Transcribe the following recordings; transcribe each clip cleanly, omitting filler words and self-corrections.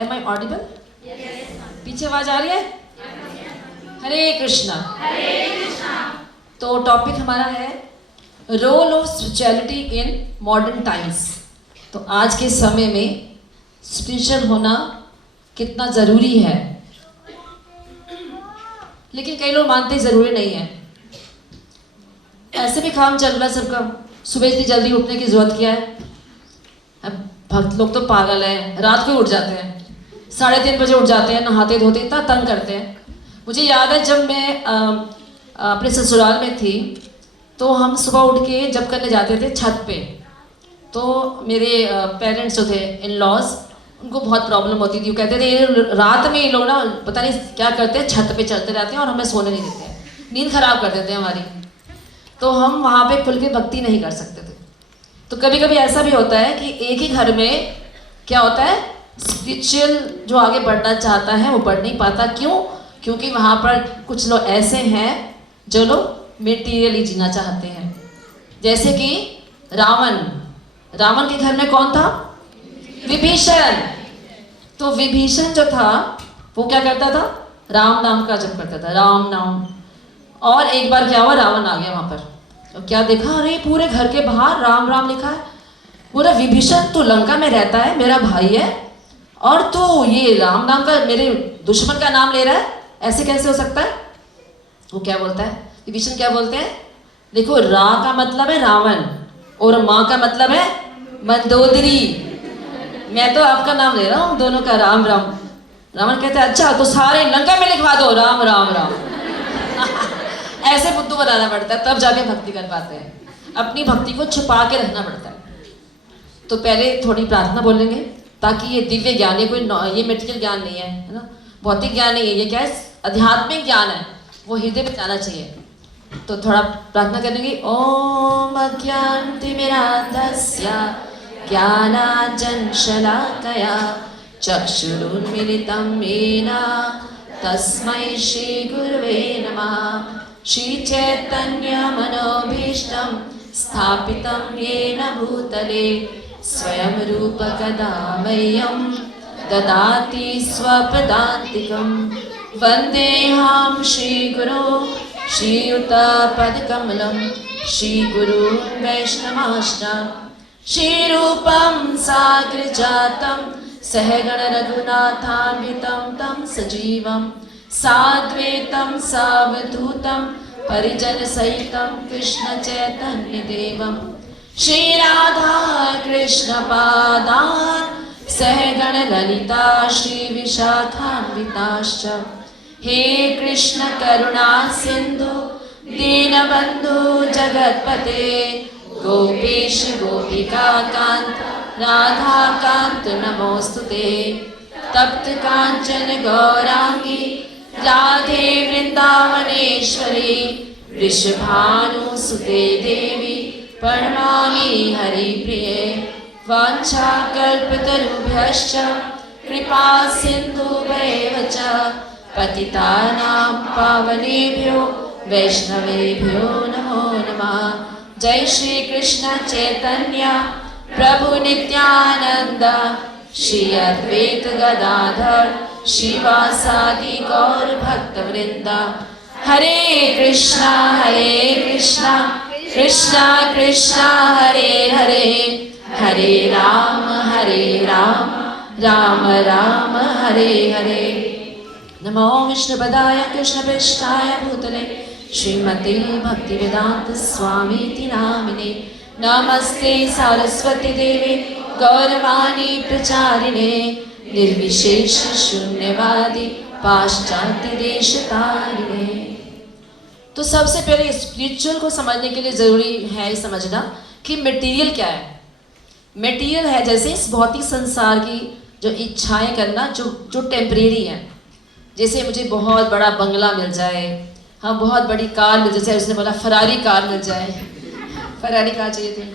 Am I audible? पीछे आवाज आ रही है? हरे कृष्णा। तो टॉपिक हमारा है role of spirituality in modern times. तो आज के समय में स्पिरिचुअल होना कितना ज़रूरी है, लेकिन कई लोग मानते ज़रूरी नहीं है। ऐसे भी काम चल रहा है सबका, सुबह इतनी जल्दी उठने की जरूरत क्या है। अब भक्त लोग तो पागल हैं, रात को ही उठ जाते हैं, 3:30 बजे उठ जाते हैं, नहाते धोते इतना तंग करते हैं। मुझे याद है जब मैं अपने ससुराल में थी तो हम सुबह उठ के जब करने जाते थे छत पे, तो मेरे पेरेंट्स जो थे, इन लॉज, उनको बहुत प्रॉब्लम होती थी। वो कहते थे ये रात में ये लोग ना पता नहीं क्या करते हैं, छत पे चलते रहते हैं और हमें सोने नहीं देते हैं, नींद खराब कर देते हैं हमारी। तो हम वहाँ पे खुल के भक्ति नहीं कर सकते थे। तो कभी कभी ऐसा भी होता है कि एक ही घर में क्या होता है, स्पिरिचुअल जो आगे बढ़ना चाहता है वो बढ़ नहीं पाता। क्यों? क्योंकि वहाँ पर कुछ लोग ऐसे हैं जो लोग मेटीरियली जीना चाहते हैं। जैसे कि रावण के घर में कौन था? विभीषण। तो विभीषण जो था वो क्या करता था? राम नाम का जप करता था, राम नाम। और एक बार क्या हुआ, रावण आ गया वहाँ पर, तो क्या देखा, अरे पूरे घर के बाहर राम राम लिखा है। पूरा विभीषण तो लंका में रहता है, मेरा भाई है, और तो ये राम नाम का मेरे दुश्मन का नाम ले रहा है, ऐसे कैसे हो सकता है? वो क्या बोलता है, विभीषण क्या बोलते हैं, देखो रा का मतलब है रावण और माँ का मतलब है मंदोदरी, मैं तो आपका नाम ले रहा हूँ दोनों का, राम राम। रावण कहते हैं अच्छा तो सारे लंका में लिखवा दो राम राम राम। ऐसे बुद्धू बनाना पड़ता है, तब जाके भक्ति कर पाते हैं। अपनी भक्ति को छुपा के रखना पड़ता है। तो पहले थोड़ी प्रार्थना बोलेंगे ताकि ये दिव्य ज्ञान, ये कोई ये मेटेरियल ज्ञान नहीं है ना, भौतिक ज्ञान नहीं है, ये क्या है, आध्यात्मिक ज्ञान है, वो हृदय में जाना चाहिए। तो थोड़ा प्रार्थना करेंगे। ओम अज्ञानतिमिरान्धस्य ज्ञानाञ्जनशलाकया चक्षुरुन्मीलितं येन तस्मै श्रीगुरवे नमः। श्रीचैतन्यमनोभीष्टं स्थापितं येन भूतले स्वयं रूप कदा मह्यं ददाति स्वपदान्तिकं। वन्देऽहं श्रीगुरो श्रीयुतपदकमलं श्रीगुरुं वैष्णवांश्च श्रीरूपं साग्रजातं सहगण रघुनाथान्वितं तं सजीवं साद्वैतं सावधूतं परिजनसहितं कृष्ण चैतन्यदेवं श्रीराधा कृष्णपादान् सहगण ललिता श्रीविशाखान्विताश्च। हे कृष्ण करुणा सिंधु दीनबंधु जगतपते गोपेश गोपिका कांत राधा कांत नमोस्तुते। तप्त कांचन गौरांगी राधे वृंदावनेश्वरी वृषभानुसुते देवी प्रणमामि हरिप्रिये। वाञ्छाकल्पतरुभ्यश्च कृपा सिन्धुभ्येव च पतितानां पावनेभ्यो वैष्णवेभ्यो नमो नमः। जय श्री कृष्ण चैतन्य प्रभु नित्यानंद श्री अद्वैत गदाधर श्रीवासादि गौर भक्तवृंद। हरे कृष्णा कृष्णा कृष्णा हरे हरे, हरे राम राम राम हरे हरे। नमो विष्णुपदाय कृष्णपृष्ठाय भूतले श्रीमते भक्तिवेदांत स्वामीति नामिने। नमस्ते सरस्वती देवे गौरवाणी प्रचारिणे निर्विशेष शून्यवादी पाश्चात्य देशतारिणे। तो सबसे पहले स्पिरिचुअल को समझने के लिए ज़रूरी है ये समझना कि मटेरियल क्या है। मटेरियल है जैसे इस भौतिक संसार की जो इच्छाएं करना, जो टेम्परेरी है। जैसे मुझे बहुत बड़ा बंगला मिल जाए, हाँ बहुत बड़ी कार मिल जाए, जैसे उसने बोला फरारी कार मिल जाए, फरारी कार चाहिए थी,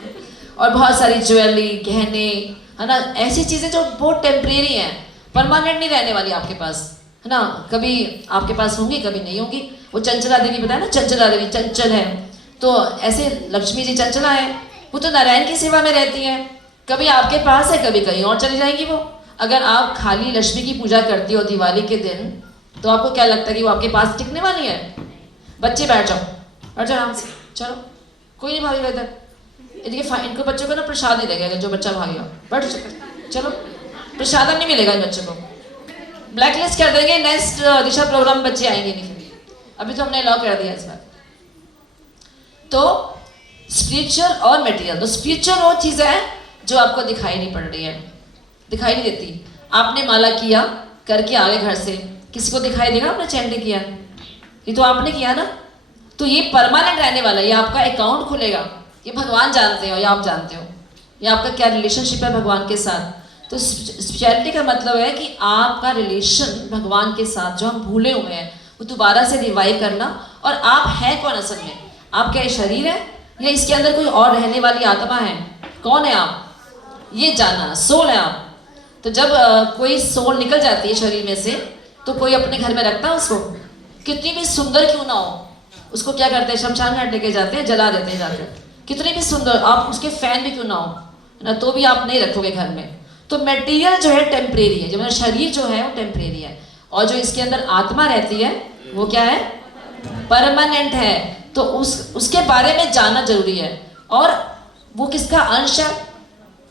और बहुत सारी ज्वेलरी गहने, है ना, ऐसी चीज़ें जो बहुत टेम्परेरी हैं, परमानेंट नहीं रहने वाली आपके पास, है ना। कभी आपके पास होंगी, कभी नहीं होंगी। वो चंचला देवी बताया ना, चंचला देवी चंचल है, तो ऐसे लक्ष्मी जी चंचला है, वो तो नारायण की सेवा में रहती हैं, कभी आपके पास है कभी कहीं और चली जाएगी वो। अगर आप खाली लक्ष्मी की पूजा करती हो दिवाली के दिन, तो आपको क्या लगता है कि वो आपके पास टिकने वाली है? बच्चे बैठ जाओ आराम से, चलो कोई नहीं भागेगा इधर। इनको बच्चों को ना प्रसाद नहीं देगा, जो बच्चा भागेगा बैठ जाओ, चलो प्रसाद नहीं मिलेगा इन बच्चों को, ब्लैक लिस्ट कर देंगे। नेक्स्ट दिशा प्रोग्राम बच्चे आएंगे नहीं फिर, अभी तो हमने अलाउ कर दिया इस बार। तो स्पिरिचुअल और मटेरियल, तो स्पिरिचुअल वो चीज़ है जो आपको दिखाई नहीं पड़ रही है, दिखाई नहीं देती। आपने माला किया करके आगे घर से, किसी को दिखाई देगा आपने चैंटिंग किया? ये तो आपने किया ना। तो ये परमानेंट रहने वाला है, ये आपका अकाउंट खुलेगा, ये भगवान जानते हो या आप जानते हो, ये आपका क्या रिलेशनशिप है भगवान के साथ। तो स्पिरिचुअलिटी का मतलब है कि आपका रिलेशन भगवान के साथ जो हम भूले हुए हैं वो दोबारा से रिवाइव करना। और आप हैं कौन असल में? आप क्या ये शरीर है या इसके अंदर कोई और रहने वाली आत्मा है? कौन है आप? ये जानना, सोल है आप। तो जब कोई सोल निकल जाती है शरीर में से, तो कोई अपने घर में रखता है उसको, कितनी भी सुंदर क्यों ना हो, उसको क्या करते हैं? शमशान घाट लेके जाते हैं, जला देते हैं जाकर। कितनी भी सुंदर, आप उसके फैन भी क्यों ना हो ना, तो भी आप नहीं रखोगे घर में। तो मटेरियल जो है टेम्परेरी है, जो मेरा शरीर जो है वो टेम्परेरी है, और जो इसके अंदर आत्मा रहती है वो क्या है? परमानेंट है। तो उसके बारे में जानना जरूरी है। और वो किसका अंश है?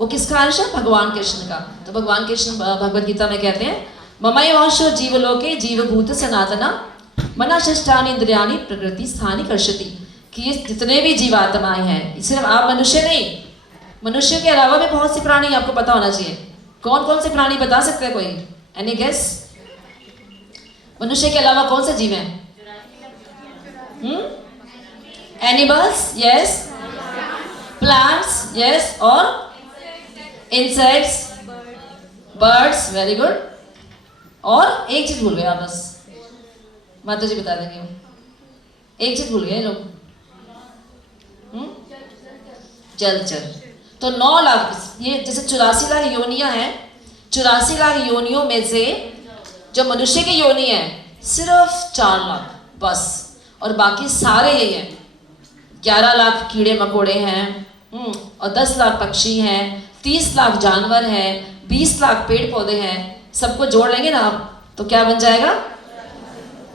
वो किसका अंश है? भगवान कृष्ण का। तो भगवान कृष्ण भगवद गीता में कहते हैं, ममई वंशो जीवलोके जीवभूत सनातना मना षष्ठानि इंद्रियाणि प्रकृति स्थानी कर्षति। कि ये जितने भी जीवात्माएं हैं, सिर्फ आप मनुष्य नहीं, मनुष्य के अलावा भी बहुत से प्राणी आपको पता होना चाहिए। कौन कौन से प्राणी बता सकते हैं कोई? Any guess? मनुष्य के अलावा कौन से जीव हैं? एनिमल्स, यस, प्लांट्स, यस, और इंसेक्ट्स, बर्ड्स, वेरी गुड। और एक चीज भूल गए आप, बस माता जी बता देंगे। एक चीज भूल गए लोग, जलचर। तो 9 लाख, ये जैसे 84 लाख योनियां हैं, 84 लाख योनियों में से जो मनुष्य की योनि है सिर्फ 4 लाख बस, और बाकी सारे यही हैं। 11 लाख कीड़े मकोड़े हैं, और 10 लाख पक्षी हैं, 30 लाख जानवर हैं, 20 लाख पेड़ पौधे हैं। सबको जोड़ लेंगे ना आप, तो क्या बन जाएगा?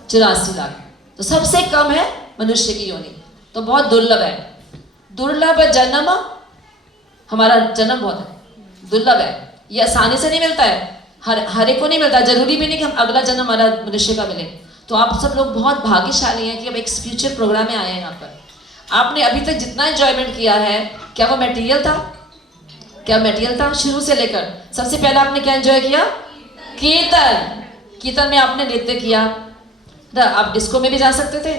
84 लाख। तो सबसे कम है मनुष्य की योनि, तो बहुत दुर्लभ है। दुर्लभ जन्म, हमारा जन्म बहुत है दुर्लभ है, ये आसानी से नहीं मिलता है, हर एक को नहीं मिलता। जरूरी भी नहीं कि हम अगला जन्म हमारा मनुष्य का मिले। तो आप सब लोग बहुत भाग्यशाली हैं कि अब एक स्पिरिचुअल प्रोग्राम में आए हैं यहाँ पर। आपने अभी तक जितना एंजॉयमेंट किया है, क्या वो मटेरियल था? क्या मटेरियल था? शुरू से लेकर सबसे पहले आपने क्या एंजॉय किया? कीर्तन। कीर्तन में आपने नृत्य किया, आप डिस्को में भी जा सकते थे,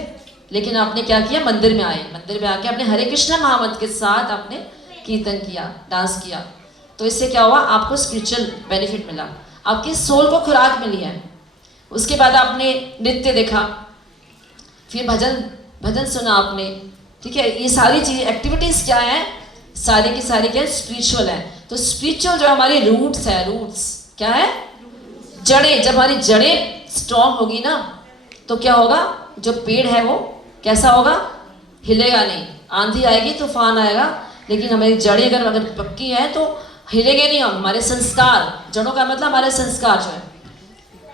लेकिन आपने क्या किया? मंदिर में आए, मंदिर में आके आपने हरे कृष्णा महामंत्र के साथ आपने कीर्तन किया, डांस किया। तो इससे क्या हुआ? आपको स्पिरिचुअल बेनिफिट मिला, आपकी सोल को खुराक मिली है। उसके बाद आपने नृत्य देखा, फिर भजन सुना आपने, ठीक है। ये सारी चीज़ एक्टिविटीज़ क्या है? सारी की सारी क्या है? स्पिरिचुअल है। तो स्पिरिचुअल जो हमारी रूट्स है, रूट्स क्या है? जड़ें। जब हमारी जड़ें स्ट्रॉन्ग होगी ना, तो क्या होगा? जो पेड़ है वो कैसा होगा? हिलेगा नहीं। आंधी आएगी, तूफान आएगा, लेकिन हमारी जड़ें अगर पक्की है तो हिलेंगे नहीं हम। हमारे संस्कार, जड़ों का मतलब हमारे संस्कार जो है।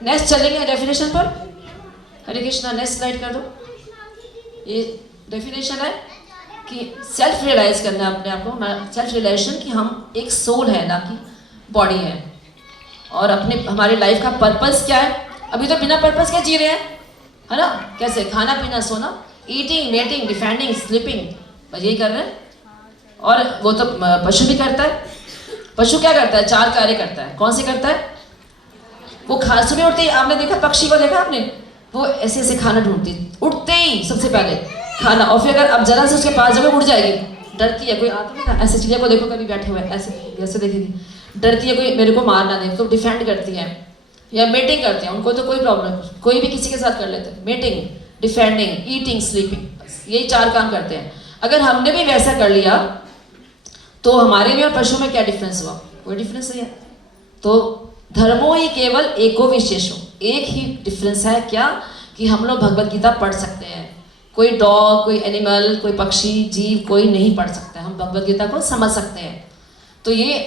नेक्स्ट चलेंगे डेफिनेशन पर। हरे कृष्णा, नेक्स्ट स्लाइड कर दो। ये डेफिनेशन है कि सेल्फ रियलाइज करना है अपने आप को, सेल्फ रियलाइजेशन कि हम एक सोल है, ना कि बॉडी है। और अपने हमारे लाइफ का पर्पस क्या है? अभी तो बिना पर्पस के जी रहे हैं, है ना? कैसे? खाना पीना सोना, ईटिंग मेटिंग डिफेंडिंग स्लीपिंग, बस यही कर रहे हैं। और वो तो पशु भी करता है। पशु क्या करता है? 4 कार्य करता है। कौन से करता है? वो सुबह उठते ही, आपने देखा पक्षी को? देखा आपने? वो ऐसे ऐसे खाना ढूंढती, उठते ही सबसे पहले खाना। और फिर अगर अब जरा से उसके पास जाओगे उड़ जाएगी, डरती है। कोई आता है ऐसे, चिड़िया को देखो कभी बैठे हुए ऐसे जैसे देखेगी, डरती है कोई मेरे को मार ना दे, तो डिफेंड करती है। या मेटिंग करते हैं, उनको तो कोई प्रॉब्लम, कोई भी किसी के साथ कर लेते हैं। मेटिंग, डिफेंडिंग, ईटिंग, स्लीपिंग, यही 4 काम करते हैं। अगर हमने भी वैसा कर लिया तो हमारे में और पशु में क्या डिफरेंस हुआ? कोई डिफरेंस नहीं है। तो धर्मो ही केवल एको विशेषो, एक ही डिफरेंस है क्या? कि हम लोग भगवत गीता पढ़ सकते हैं। कोई डॉग, कोई एनिमल, कोई पक्षी, जीव कोई नहीं पढ़ सकता है। हम भगवत गीता को समझ सकते हैं। तो ये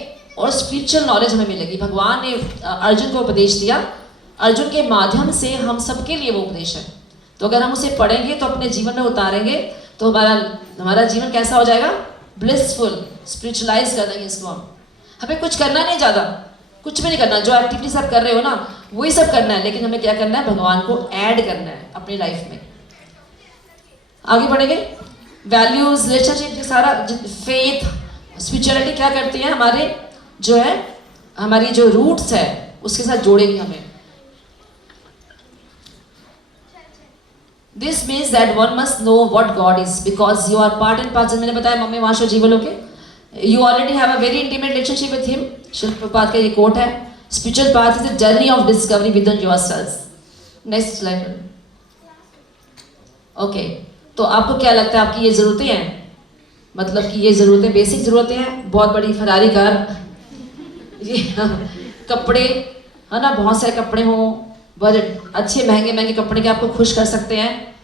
और स्पिरिचुअल नॉलेज हमें मिलेगी। भगवान ने अर्जुन को उपदेश दिया, अर्जुन के माध्यम से हम सबके लिए वो उपदेश है। तो अगर हम उसे पढ़ेंगे तो अपने जीवन में उतारेंगे तो हमारा जीवन कैसा हो जाएगा? ब्लिसफुल, स्पिरिचुअलाइज कर देंगे इसको हम। हमें कुछ करना नहीं, ज़्यादा कुछ भी नहीं करना, जो एक्टिविटीज आप कर रहे हो ना वही सब करना है, लेकिन हमें क्या करना है? भगवान को ऐड करना है अपनी लाइफ में। आगे बढ़ेंगे, वैल्यूज, रिलेशनशिप, सारा फेथ, स्पिरिचुअलिटी क्या करती है? हमारे जो है, हमारी जो रूट्स है उसके साथ जोड़ेगी हमें। This means that one must know what god is, because you are part and parcel. मैंने बताया मम्मी वाशो जी बोलो के you already have a very intimate relationship with him. Srila Prabhupada का ये कोट है, spiritual path is a journey of discovery within yourself. Next slide. Okay, तो आपको क्या लगता है आपकी ये ज़रूरतें हैं? मतलब कि ये ज़रूरतें बेसिक ज़रूरतें हैं, बहुत बड़ी फरारी कार, ये कपड़े है ना, बहुत सारे कपड़े हों, बहुत अच्छे महंगे महंगे कपड़े के आपको खुश कर सकते हैं,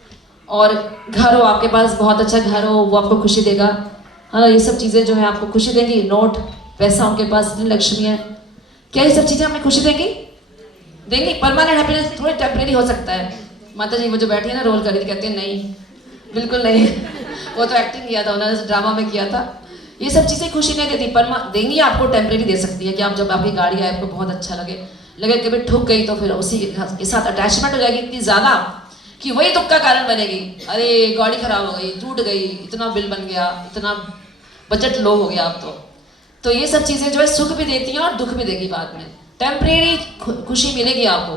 और घर हो आपके पास, बहुत अच्छा घर हो, वो आपको खुशी देगा, है ना। ये सब चीज़ें जो है आपको खुशी देंगी। नोट, पैसा उनके पास, इतनी लक्ष्मी है, क्या ये सब चीज़ें हमें खुशी देंगी? देंगी। परमानेंट हैप्पीनेस थोड़ी टेम्परेरी हो सकता है। माता जी वो जो बैठी है ना रोल कर रही थी, कहती है नहीं, बिल्कुल नहीं वो तो एक्टिंग किया था उन्होंने, ड्रामा में किया था। ये सब चीज़ें खुशी नहीं देती, पर देंगी आपको, टेम्परेरी दे सकती है कि आप जब आपकी गाड़ी आए आपको बहुत अच्छा लगे कभी ठुक गई तो फिर उसी के साथ अटैचमेंट हो जाएगी इतनी ज़्यादा कि वही दुख का कारण बनेगी। अरे गाड़ी खराब हो गई, टूट गई, इतना बिल बन गया, इतना बजट लो हो गया अब तो ये सब चीज़ें जो है सुख भी देती हैं और दुख भी देगी बाद में। टेम्परेरी खुशी मिलेगी आपको,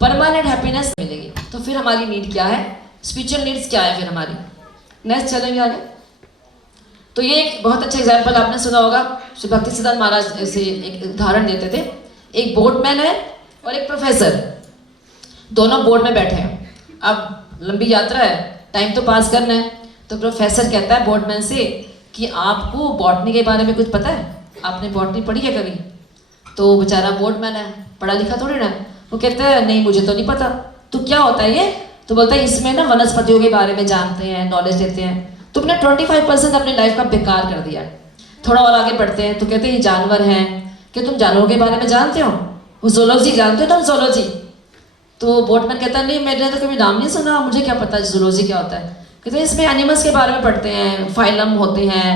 परमानेंट हैप्पीनेस मिलेगी। तो फिर हमारी नीड क्या है? स्पिरिचुअल नीड्स क्या है फिर हमारी? नेक्स्ट चलेंगे आगे। तो ये एक बहुत अच्छा एग्जाम्पल आपने सुना होगा, श्री भक्ति सिद्धांत महाराज से एक उदाहरण देते थे। एक बोटमैन है और एक प्रोफेसर, दोनों बोट में बैठे हैं। अब लंबी यात्रा है, टाइम तो पास करना है, तो प्रोफेसर कहता है बोटमैन से कि आपको बॉटनी के बारे में कुछ पता है? आपने बॉटनी पढ़ी है कभी? तो बेचारा बोटमैन है, पढ़ा लिखा थोड़ी ना, वो कहता है नहीं मुझे तो नहीं पता। तो क्या होता है ये? तो बोलता है इसमें ना वनस्पतियों के बारे में जानते हैं, नॉलेज देते हैं। तुमने 25% अपनी लाइफ का बेकार कर दिया। थोड़ा और आगे बढ़ते हैं तो कहते हैं ये जानवर हैं, क्या तुम जानवरों के बारे में जानते हो? वो जूलॉजी जानते हो तुम, जूलॉजी? तो बोटमैन कहता है नहीं मैंने तो कभी नाम नहीं सुना, मुझे क्या पता जूलॉजी क्या होता है। कहते हैं इसमें एनिमल्स के बारे में पढ़ते हैं, फाइलम होते हैं,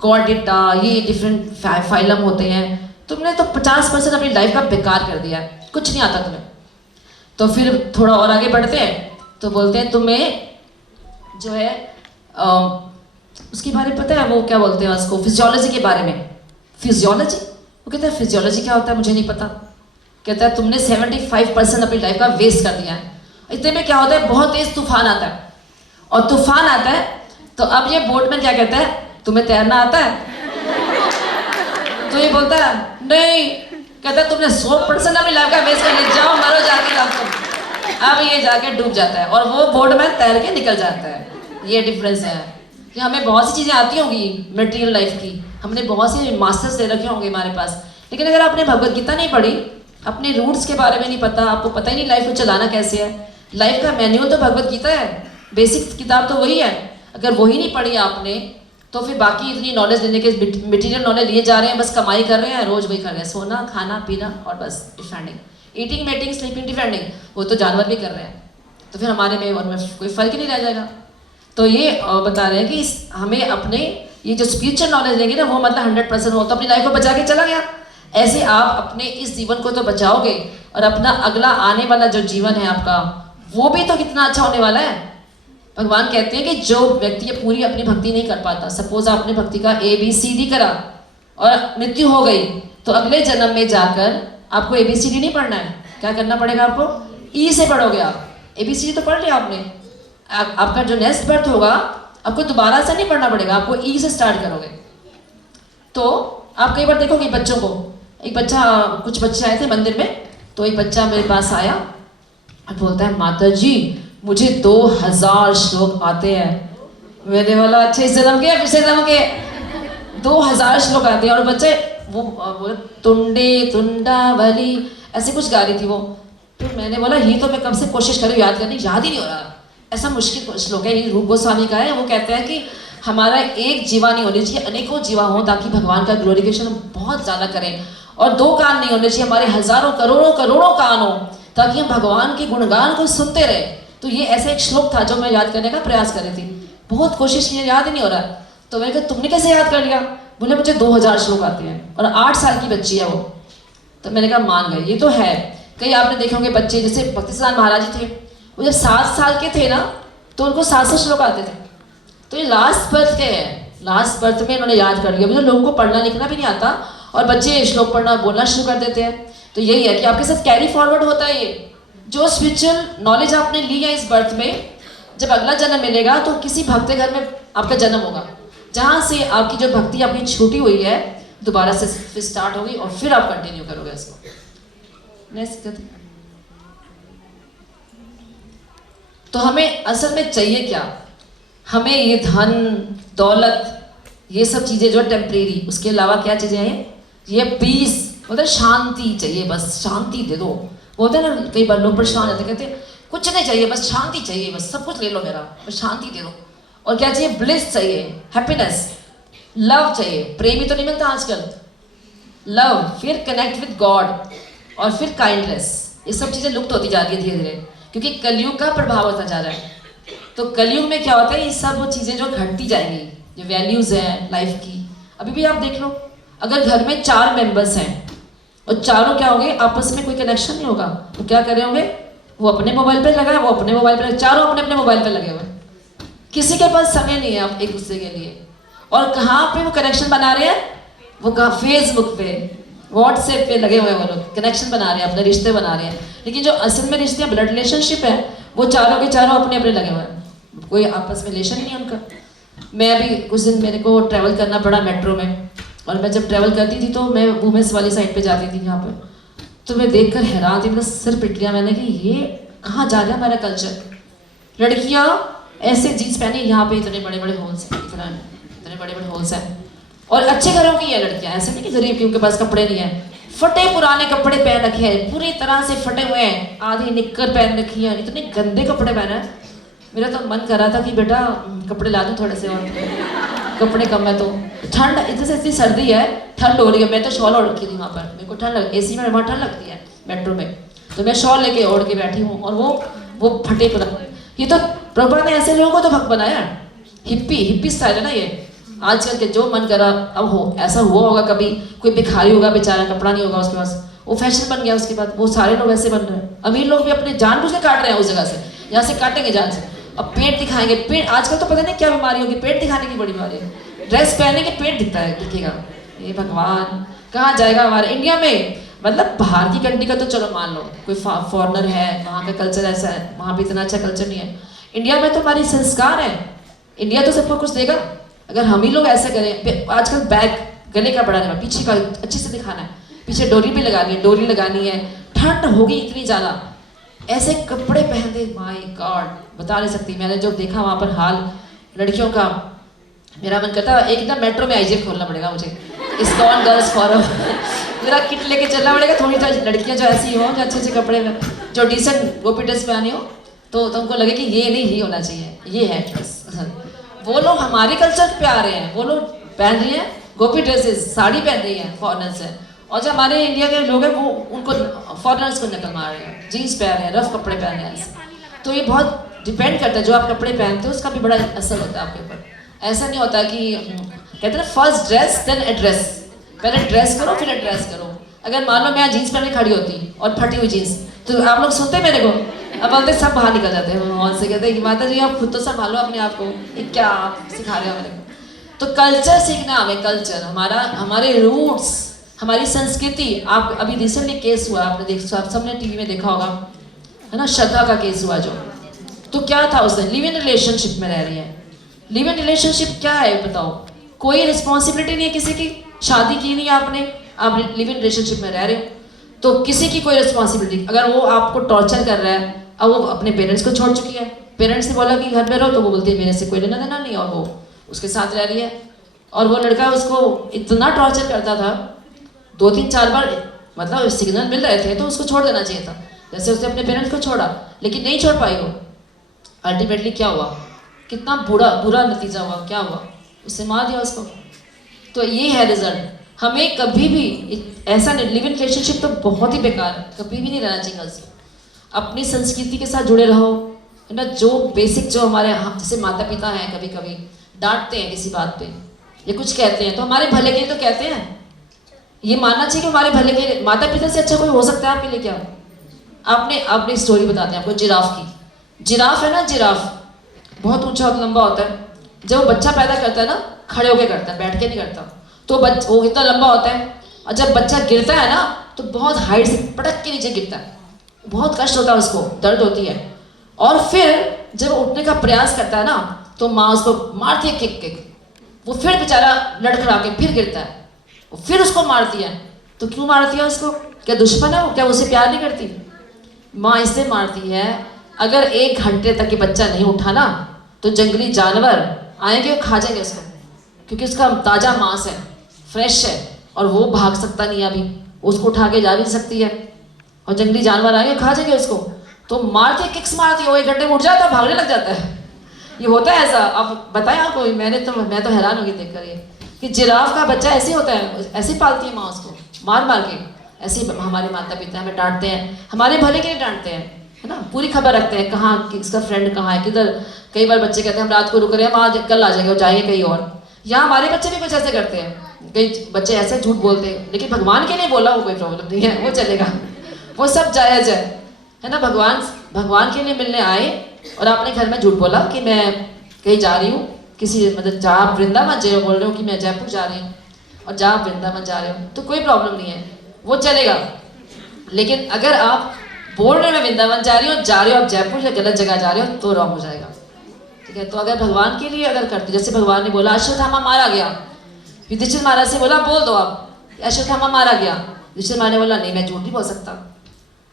कॉर्डेटा, ये डिफरेंट फाइलम होते हैं। तुमने तो 50% अपनी लाइफ का बेकार कर दिया, कुछ नहीं आता तुम्हें। तो फिर थोड़ा और आगे बढ़ते हैं तो बोलते हैं तुम्हें जो है उसके बारे में पता है, वो क्या बोलते हैं उसको, फिजियोलॉजी के बारे में। फिजियोलॉजी? वो कहता है फिजियोलॉजी क्या होता है मुझे नहीं पता। कहता है तुमने 75% अपनी लाइफ का वेस्ट कर दिया है। इतने में क्या होता है, बहुत तेज तूफान आता है, और तूफान आता है तो अब ये बोटमैन क्या कहता है, तुम्हें तैरना आता है? तो ये बोलता है नहीं। कहता है तुमने 100% अपनी लाइफ का वेस्ट कर लिया, जाओ मरो जाके जाओ तुम। अब ये जाके डूब जाता है और वो बोटमैन तैर के निकल जाता है। ये डिफरेंस है कि हमें बहुत सी चीज़ें आती होंगी मटेरियल लाइफ की, हमने बहुत से मास्टर्स ले रखे होंगे हमारे पास, लेकिन अगर आपने भगवत गीता नहीं पढ़ी, अपने रूट्स के बारे में नहीं पता, आपको पता ही नहीं लाइफ को चलाना कैसे है। लाइफ का मैन्युअल तो भगवत गीता है, बेसिक किताब तो वही है। अगर वही नहीं पढ़ी आपने तो फिर बाकी इतनी नॉलेज लेने के, मटेरियल नॉलेज लिए जा रहे हैं, बस कमाई कर रहे हैं, रोज वही कर रहे हैं, सोना खाना पीना और बस defending, eating mating sleeping defending. वो तो जानवर भी कर रहे हैं, तो फिर हमारे में उनमें कोई फर्क ही नहीं रह जाएगा। तो ये बता रहे हैं कि हमें अपने ये जो स्पिरिचुअल नॉलेज लेंगे ना, वो मतलब 100% हो तो अपनी लाइफ को बचा के चला गया। ऐसे आप अपने इस जीवन को तो बचाओगे और अपना अगला आने वाला जो जीवन है आपका, वो भी तो कितना अच्छा होने वाला है। भगवान कहते हैं कि जो व्यक्ति पूरी अपनी भक्ति नहीं कर पाता, सपोज आपने भक्ति का ABCD करा और मृत्यु हो गई, तो अगले जन्म में जाकर आपको ABCD नहीं पढ़ना है। क्या करना पड़ेगा आपको? E से पढ़ोगे आप। ABCD तो पढ़ लिया आपने, आपका जो नेक्स्ट बर्थ होगा आपको दोबारा से नहीं पढ़ना पड़ेगा, आपको E से स्टार्ट करोगे। तो आप कई बार देखोगे बच्चों को, एक बच्चा, कुछ बच्चे आए थे मंदिर में, तो एक बच्चा मेरे पास आया और बोलता है माता जी मुझे 2000 श्लोक आते हैं। मैंने बोला अच्छा इस जन्म के पिछले जन्म के? 2000 श्लोक आते हैं। और बच्चे वो तुंडे तुंडावली ऐसे कुछ गा रही थी वो। फिर मैंने बोला ये तो मैं कब से कोशिश कर रही हूँ याद करने, याद ही नहीं हो रहा। ऐसा मुश्किल श्लोक है, ये रूप गोस्वामी का है। वो कहते हैं कि हमारा एक जीवा नहीं होना चाहिए, अनेकों जीवा हो, ताकि भगवान का ग्लोरिफिकेशन हम बहुत ज़्यादा करें। और 2 कान नहीं होने चाहिए, हमारे हज़ारों करोड़ों करोड़ों कान हो, ताकि हम भगवान के गुणगान को सुनते रहे। तो ये ऐसा एक श्लोक था जो मैं याद करने का प्रयास कर रही थी, बहुत कोशिश की, याद ही नहीं हो रहा। तो मैंने कहा तुमने कैसे याद कर लिया? बोले मुझे 2000 श्लोक आते हैं, और 8 साल की बच्ची है वो। तो मैंने कहा मान गए, ये तो है। कई आपने देखे होंगे बच्चे, जैसे भक्ति सिद्धांत महाराज जी थे, वो जब 7 साल के थे ना, तो उनको 700 श्लोक आते थे। तो ये लास्ट बर्थ के हैं, लास्ट बर्थ में इन्होंने याद कर लिया। मुझे लोगों को पढ़ना लिखना भी नहीं आता, और बच्चे श्लोक पढ़ना बोलना शुरू कर देते हैं। तो यही है कि आपके साथ कैरी फॉरवर्ड होता है ये जो स्पिरिचुअल नॉलेज आपने ली है इस बर्थ में, जब अगला जन्म मिलेगा तो किसी भक्त के घर में आपका जन्म होगा, जहाँ से आपकी जो भक्ति आपकी छूटी हुई है दोबारा से फिर स्टार्ट होगी, और फिर आप कंटिन्यू करोगे इसको। नेक्स्ट कथी। तो हमें असल में चाहिए क्या? हमें ये धन दौलत ये सब चीज़ें जो टेम्परेरी, उसके अलावा क्या चीज़ें हैं? ये पीस, मतलब शांति चाहिए, बस शांति दे दो। बोलते हैं ना, कई बार लोग परेशान रहते, कहते हैं कुछ नहीं चाहिए, बस शांति चाहिए, बस सब कुछ ले लो मेरा, बस शांति दे दो। और क्या चाहिए? ब्लिस चाहिए, हैप्पीनेस, लव चाहिए। प्रेम ही तो नहीं मिलता आजकल। लव, फिर कनेक्ट विद गॉड, और फिर काइंडनेस। ये सब चीज़ें लुप्त होती जा रही है धीरे धीरे, क्योंकि कलयुग का प्रभाव होता जा रहा है। तो कलयुग में क्या होता है, ये सब वो चीज़ें जो घटती जाएंगी, जो वैल्यूज़ हैं लाइफ की। अभी भी आप देख लो, अगर घर में 4 मेंबर्स हैं और चारों क्या होंगे, आपस में कोई कनेक्शन नहीं होगा, तो क्या कर रहे होंगे? वो अपने मोबाइल पे लगा है, वो अपने मोबाइल पे, चारों अपने अपने मोबाइल पे लगे हुए, किसी के पास समय नहीं है आप एक दूसरे के लिए। और कहाँ पे वो कनेक्शन बना रहे हैं? वो कहाँ? फेसबुक पे, व्हाट्सएप पे लगे हुए हैं वो लोग, कनेक्शन बना रहे हैं, अपने रिश्ते बना रहे हैं। लेकिन जो असल में रिश्ते, ब्लड रिलेशनशिप है, वो चारों के चारों अपने अपने लगे हुए हैं, कोई आपस में रिलेशन ही नहीं उनका। मैं अभी कुछ दिन मेरे को ट्रैवल करना पड़ा मेट्रो में, और मैं जब ट्रैवल करती थी तो मैं वुमेंस वाली साइड पे जाती थी यहाँ पे, तो मैं देखकर हैरान थी, मेरा सिर पिट लिया मैंने कि ये कहाँ जा रहा है हमारा कल्चर। लड़कियाँ ऐसे जीन्स पहने, यहाँ पे इतने बड़े बड़े होल्स हैं, इतने बड़े बड़े होल्स हैं, और अच्छे घरों की है लड़कियाँ, ऐसे नहीं कि गरीब की उनके पास कपड़े नहीं है, फटे पुराने कपड़े पहन रखे हैं, पूरी तरह से फटे हुए हैं, आधी निक्कर पहन रखी है, इतने गंदे कपड़े पहने हैं। मेरा तो मन कर रहा था कि बेटा कपड़े ला दूँ थोड़े से, और कपड़े कम है तो ठंड, इतनी सर्दी है, ठंड हो रही है। मैं तो शॉल ओढ़ रखी थी वहाँ पर, मेरे को ठंड लग, एसी में वहाँ ठंड लगती है मेट्रो में, तो मैं शॉल लेके ओढ़ के बैठी हूँ, और वो फटे पुराने। ये तो प्रभुपाद ने ऐसे लोगों को तो भक्त बनाया, हिप्पी स्टाइल है ना ये आजकल के, जो मन करा। अब हो ऐसा हुआ होगा कभी, कोई भिखारी होगा बेचारा, कपड़ा नहीं होगा उसके पास, वो फैशन बन गया, उसके बाद वो सारे लोग ऐसे बन रहे हैं। अमीर लोग भी अपने जानबूझ के काट रहे हैं उस जगह से, यहाँ से काटेंगे जान से, अब पेट दिखाएंगे। पेट आजकल तो पता नहीं क्या बीमारी होगी, पेट दिखाने की बड़ी बीमारी है, ड्रेस पहने के पेट दिखता है, दिखेगा। ये भगवान कहाँ जाएगा हमारे इंडिया में? मतलब बाहर की कंट्री का तो चलो मान लो, कोई फॉरेनर है, वहाँ का कल्चर ऐसा है, वहाँ भी इतना अच्छा कल्चर नहीं है। इंडिया में तो हमारी संस्कार है, इंडिया तो सबको कुछ देगा। अगर हम ही लोग ऐसा करें, आजकल बैग गले का बढ़ाने में, पीछे का अच्छे से दिखाना है, पीछे डोरी भी लगानी है, डोरी लगानी है, ठंड होगी इतनी ज़्यादा, ऐसे कपड़े पहनते, माय गॉड बता नहीं सकती। मैंने जो देखा वहाँ पर हाल लड़कियों का, मेरा मन करता है एक ना मेट्रो में आईजे खोलना पड़ेगा मुझे, इस्कॉन गर्ल्स फॉरम मेरा किट लेके चलना पड़ेगा। थोड़ी लड़कियाँ जो ऐसी हो, जो अच्छे अच्छे कपड़े में, जो डिसेंट गोपी ड्रेस पहनी हो, तो तुमको लगे कि ये नहीं, ही होना चाहिए, ये है ड्रेस। वो लोग हमारे कल्चर पे आ रहे हैं, वो लोग पहन रही हैं गोपी ड्रेसेस, साड़ी पहन रही हैं फॉरेनर्स हैं, और जो हमारे इंडिया के लोग हैं वो उनको फॉरेनर्स को नकल मार रहे हैं, जीन्स पहन रहे हैं, रफ कपड़े पहन रहे हैं। तो ये बहुत डिपेंड करता है, जो आप कपड़े पहनते हो उसका भी बड़ा असर होता है आपके ऊपर। ऐसा नहीं होता कि कहते हैं फर्स्ट ड्रेस देन एड्रेस, पहले ड्रेस करो फिर एड्रेस करो। अगर मान लो मैं जीन्स पहन के खड़ी होती और फटी हुई जीन्स, तो आप लोग सुनते मेरे को, अब बोलते सब बाहर निकल जाते हैं मॉल से, कहते हैं कि माता जी आप खुद तो संभालो अपने आप को, ये क्या आप सिखा रहे हो मेरे को। तो कल्चर सीखना हमें, कल्चर हमारा, हमारे रूट्स, हमारी संस्कृति। आप अभी रिसेंटली केस हुआ, आपने देख, आप सबने टीवी में देखा होगा, है ना, श्रद्धा का केस हुआ जो, तो क्या था, उसने लिव इन रिलेशनशिप में रह रही है। लिव इन रिलेशनशिप क्या है बताओ? कोई रिस्पॉन्सिबिलिटी नहीं है किसी की, शादी की नहीं आपने, आप लिव इन रिलेशनशिप में रह रहे हो, तो किसी की कोई रिस्पॉन्सिबिलिटी। अगर वो आपको टॉर्चर कर रहा है, अब वो अपने पेरेंट्स को छोड़ चुकी है, पेरेंट्स ने बोला कि घर में रहो, तो वो बोलती है मेरे से कोई लेना देना नहीं, और वो उसके साथ रह रही है। और वो लड़का उसको इतना टॉर्चर करता था, 2-3-4 बार मतलब सिग्नल मिल रहे थे तो उसको छोड़ देना चाहिए था, जैसे उसने अपने पेरेंट्स को छोड़ा, लेकिन नहीं छोड़ पाई वो। अल्टीमेटली क्या हुआ, कितना बुरा नतीजा हुआ, क्या हुआ? उससे मार दिया उसको। तो ये है रिजल्ट। हमें कभी भी ऐसा लिव इन रिलेशनशिप तो बहुत ही बेकार है, कभी भी नहीं रहना चाहिए गर्ल्स। अपनी संस्कृति के साथ जुड़े रहो, है ना। जो बेसिक जो हमारे जैसे माता पिता हैं कभी कभी डांटते हैं किसी बात पे, ये कुछ कहते हैं तो हमारे भले के लिए तो कहते हैं, ये मानना चाहिए कि हमारे भले के लिए। माता पिता से अच्छा कोई हो सकता है आपके लिए क्या? आपने स्टोरी बताते हैं आपको जिराफ की। जिराफ है ना, जिराफ बहुत ऊंचा और लंबा होता है। जब वो बच्चा पैदा करता है ना, खड़े होके करता है, बैठ के नहीं करता। तो वो इतना लंबा होता है, और जब बच्चा गिरता है ना तो बहुत हाइट से पटक के नीचे गिरता है, बहुत कष्ट होता है उसको, दर्द होती है। और फिर जब उठने का प्रयास करता है ना तो माँ उसको मारती है किक किक, वो फिर बेचारा लड़खड़ा के फिर गिरता है, फिर उसको मारती है। तो क्यों मारती है उसको? क्या दुश्मन है वो? क्या उसे प्यार नहीं करती? माँ इसलिए मारती है, अगर 1 घंटे तक ये बच्चा नहीं उठा ना तो जंगली जानवर आएंगे और खा जाएंगे उसको, क्योंकि उसका ताज़ा मांस है, फ्रेश है, और वो भाग सकता नहीं है अभी, उसको उठा के जा भी सकती है, और जंगली जानवर आएंगे खा जाएंगे उसको। तो मारती है, किक्स मारती है, वो 1 घंटे में उठ जाता है, भागने लग जाता है। ये होता है ऐसा? आप बताएं आपको, मैं तो हैरान होगी देखकर ये कि जिराफ का बच्चा ऐसे होता है, ऐसे पालती है माँ उसको मार मार के। ऐसे हमारे माता पिता हमें डांटते हैं, हमारे भले के लिए डांटते हैं, है ना। पूरी खबर रखते हैं, कहाँ किसका फ्रेंड कहाँ है, किधर। कई बार बच्चे कहते हैं हम रात को रुक रहे हैं, वहाँ कल आ जाएंगे और जाएंगे कहीं और। यहाँ हमारे बच्चे भी कुछ ऐसे करते हैं, कई बच्चे ऐसे झूठ बोलते हैं, लेकिन भगवान के लिए बोला वो कोई प्रॉब्लम नहीं है, वो चलेगा, वो सब जायज़ है ना। भगवान के लिए मिलने आए और आपने घर में झूठ बोला कि मैं कहीं जा रही हूँ, किसी मतलब जहाँ वृंदावन जय बोल रहे हो कि मैं जयपुर जा रही हूँ, और जहाँ वृंदावन जा रहे हो तो कोई प्रॉब्लम नहीं है, वो चलेगा। लेकिन अगर आप बोल रहे हो मैं वृंदावन जा रही हूँ, जा रहे हो आप जयपुर या गलत जगह जा रहे हो, तो रॉन्ग हो जाएगा, ठीक है। तो अगर भगवान के लिए अगर करते, जैसे भगवान ने बोला अश्वत्थामा मारा गया, युधिष्ठिर महाराज से बोला बोल दो आप अश्वत्थामा मारा गया, युधिष्ठिर महाराज ने बोला नहीं मैं झूठ नहीं बोल सकता।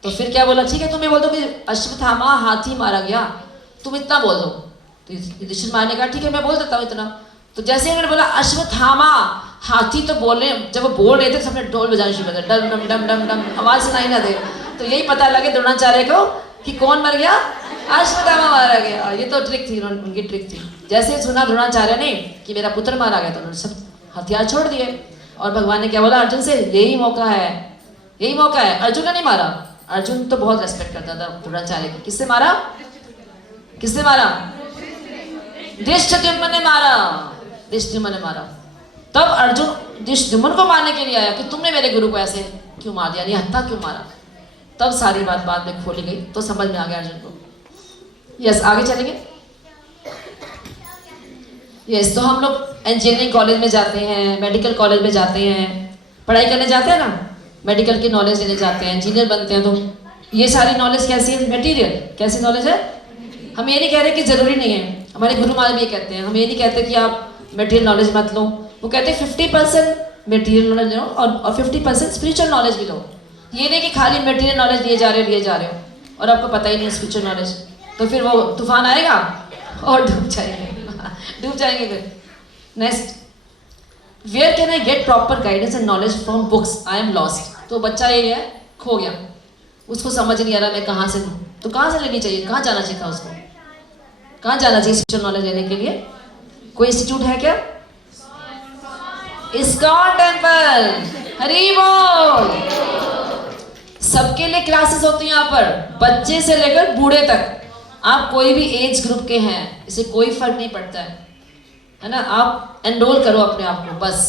तो फिर क्या बोला, ठीक है तुम ये बोल दो कि अश्वत्थामा हाथी मारा गया, तुम इतना बोल दो। तो युधिष्ठिर महाराज ने कहा ठीक है मैं बोल देता हूँ इतना। तो जैसे उन्होंने बोला अश्वत्थामा हाथी, तो बोलने जब वो बोल रहे थे सबने ढोल बजाना शुरू कर दिया, डम डम डम डम डम, आवाज सुनाई ना दे। तो यही पता लगे द्रोणाचार्य को कि कौन मर गया, अश्वत्थामा मारा गया। ये तो ट्रिक थी, उनकी ट्रिक थी। जैसे सुना द्रोणाचार्य ने कि मेरा पुत्र मारा गया, तो उन्होंने सब हथियार छोड़ दिए। और भगवान ने क्या बोला अर्जुन से, यही मौका है, यही मौका है। अर्जुन ने नहीं मारा, अर्जुन तो बहुत रेस्पेक्ट करता था द्रोणाचार्य की। किससे मारा, किससे मारा? धृष्टद्युम्न ने मारा, धृष्टद्युम्न ने मारा। तब अर्जुन धृष्टद्युम्न को मारने के लिए आया कि तुमने मेरे गुरु को ऐसे क्यों मार दिया, हत्या क्यों मारा। तब सारी बात बाद में खोली गई, तो समझ में आ गया अर्जुन को। यस, आगे चलेंगे। यस, तो हम लोग इंजीनियरिंग कॉलेज में जाते हैं, मेडिकल कॉलेज में जाते हैं, पढ़ाई करने जाते हैं ना, मेडिकल की नॉलेज लेने जाते हैं, इंजीनियर बनते हैं। तो ये सारी नॉलेज कैसी है? मटेरियल। कैसी नॉलेज है? हम ये नहीं कह रहे कि जरूरी नहीं है, हमारे गुरु महाराज भी ये कहते हैं, हम ये नहीं कहते कि आप मटेरियल नॉलेज मत लो। वो कहते हैं 50% मटेरियल नॉलेज लो और 50% स्पिरिचुअल नॉलेज भी लो। ये नहीं कि खाली मटेरियल नॉलेज लिए जा रहे हो और आपको पता ही नहीं स्पिरिचुअल नॉलेज, तो फिर वो तूफान आएगा और डूब जाएंगे फिर। Next, where can I get proper guidance and knowledge from books, I am lost. तो बच्चा ये है, खो गया, उसको समझ नहीं आ रहा मैं कहाँ से लूँ। तो कहाँ से लेनी चाहिए, कहाँ जाना चाहिए था उसको, कहाँ जाना चाहिए स्पिरिचुअल नॉलेज लेने के लिए? कोई इंस्टीट्यूट है क्या? इस्कॉन टेम्पल, हरि बोल। सबके लिए क्लासेस होती हैं यहाँ पर, बच्चे से लेकर बूढ़े तक। आप कोई भी एज ग्रुप के हैं, इसे कोई फर्क नहीं पड़ता है ना। आप एनरोल करो अपने आप को, बस।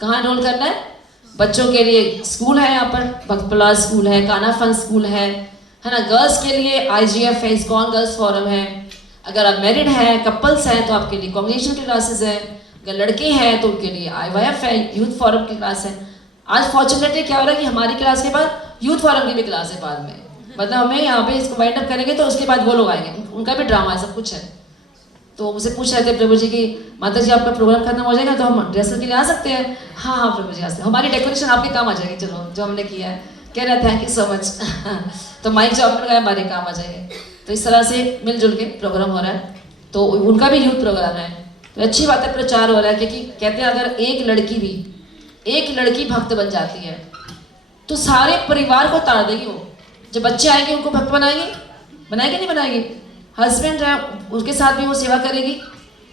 कहाँ एनरोल करना है? बच्चों के लिए स्कूल है यहाँ पर, भक्तप्रहलाद स्कूल है, कान्हा फन स्कूल है ना। गर्ल्स के लिए IGF है, इस्कॉन गर्ल्स फोरम है। अगर आप मैरिड हैं, कपल्स हैं, तो आपके लिए कांग्रेगेशन की क्लासेस हैं। अगर लड़के हैं तो उनके लिए IYF है, यूथ फोरम की क्लास है। आज फॉर्चुनेटली क्या हो रहा है कि हमारी क्लास के बाद यूथ फोरम की भी क्लास है बाद में, मतलब हमें यहाँ पे इसको वाइंड अप करेंगे तो उसके बाद वो लोग आएंगे, उनका भी ड्रामा है, सब कुछ है। तो मुझे पूछ रहे थे प्रभु जी की, माता जी आपका प्रोग्राम खत्म हो जाएगा तो हम रिहर्सल के लिए आ सकते हैं? हाँ हाँ प्रभु जी आ सकते हैं, हमारी डेकोरेशन आपके काम आ जाएगी, चलो जो हमने किया है। कह रहा थैंक यू सो मच। तो माइक जो आपने लगाया हमारे काम आ जाएंगे। तो इस तरह से मिलजुल के प्रोग्राम हो रहा है, तो उनका भी यूथ प्रोग्राम है, तो अच्छी बात है, प्रचार हो रहा है। क्योंकि कहते हैं अगर एक लड़की भक्त बन जाती है तो सारे परिवार को तार देगी वो। जब बच्चे आएंगे उनको भक्त बनाएगी नहीं बनाएगी? हस्बैंड है उसके साथ भी वो सेवा करेगी,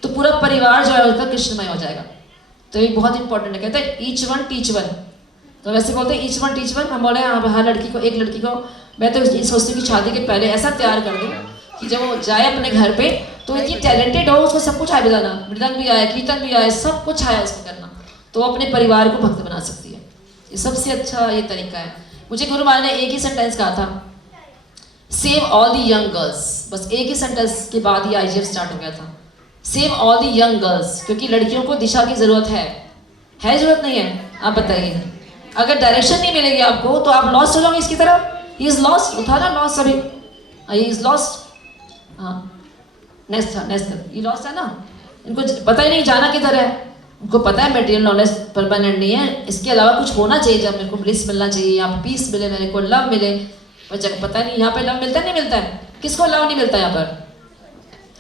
तो पूरा परिवार जो है उसका कृष्णमय हो जाएगा। तो ये बहुत इंपॉर्टेंट है। कहते हैं ईच वन टीच वन, तो वैसे बोलते हैं ईच वन टीच वन। हम बोले हर लड़की को, एक लड़की को मैं तो ये सोचती हूँ कि शादी के पहले ऐसा तैयार कर दूँ कि जब वो जाए अपने घर पे तो इतनी टैलेंटेड हो, उसको सब कुछ आए बजाना, मृदंग भी आए, कीर्तन भी आए, सब कुछ आया उसको करना, तो वो अपने परिवार को भक्त बना सकती है। ये सबसे अच्छा ये तरीका है। मुझे गुरु महाराज ने एक ही सेंटेंस कहा था, save all the young girls. बस एक ही सेंटेंस के बाद ही IGF स्टार्ट हो गया था, save all the young girls. क्योंकि लड़कियों को दिशा की जरूरत है जरूरत नहीं है? आप बताइए, अगर डायरेक्शन नहीं मिलेगी आपको तो आप लॉस्ट हो जाओगे इसकी तरफ। ही इज लॉस्ट, उठा ना लॉस्ट अभी, ही इज लॉस्ट। हाँ नेक्स्ट था, नेक्स्ट ये लॉस्ट है ना, इनको पता ही नहीं जाना किधर है। उनको पता है मटेरियल नॉलेज परमानेंट नहीं है, इसके अलावा कुछ होना चाहिए। जब मेरे को ब्लिस मिलना चाहिए, यहाँ पे पीस मिले, मेरे को लव मिले, पर जब पता नहीं यहाँ पे लव मिलता है नहीं मिलता है। किसको लव नहीं मिलता यहाँ पर,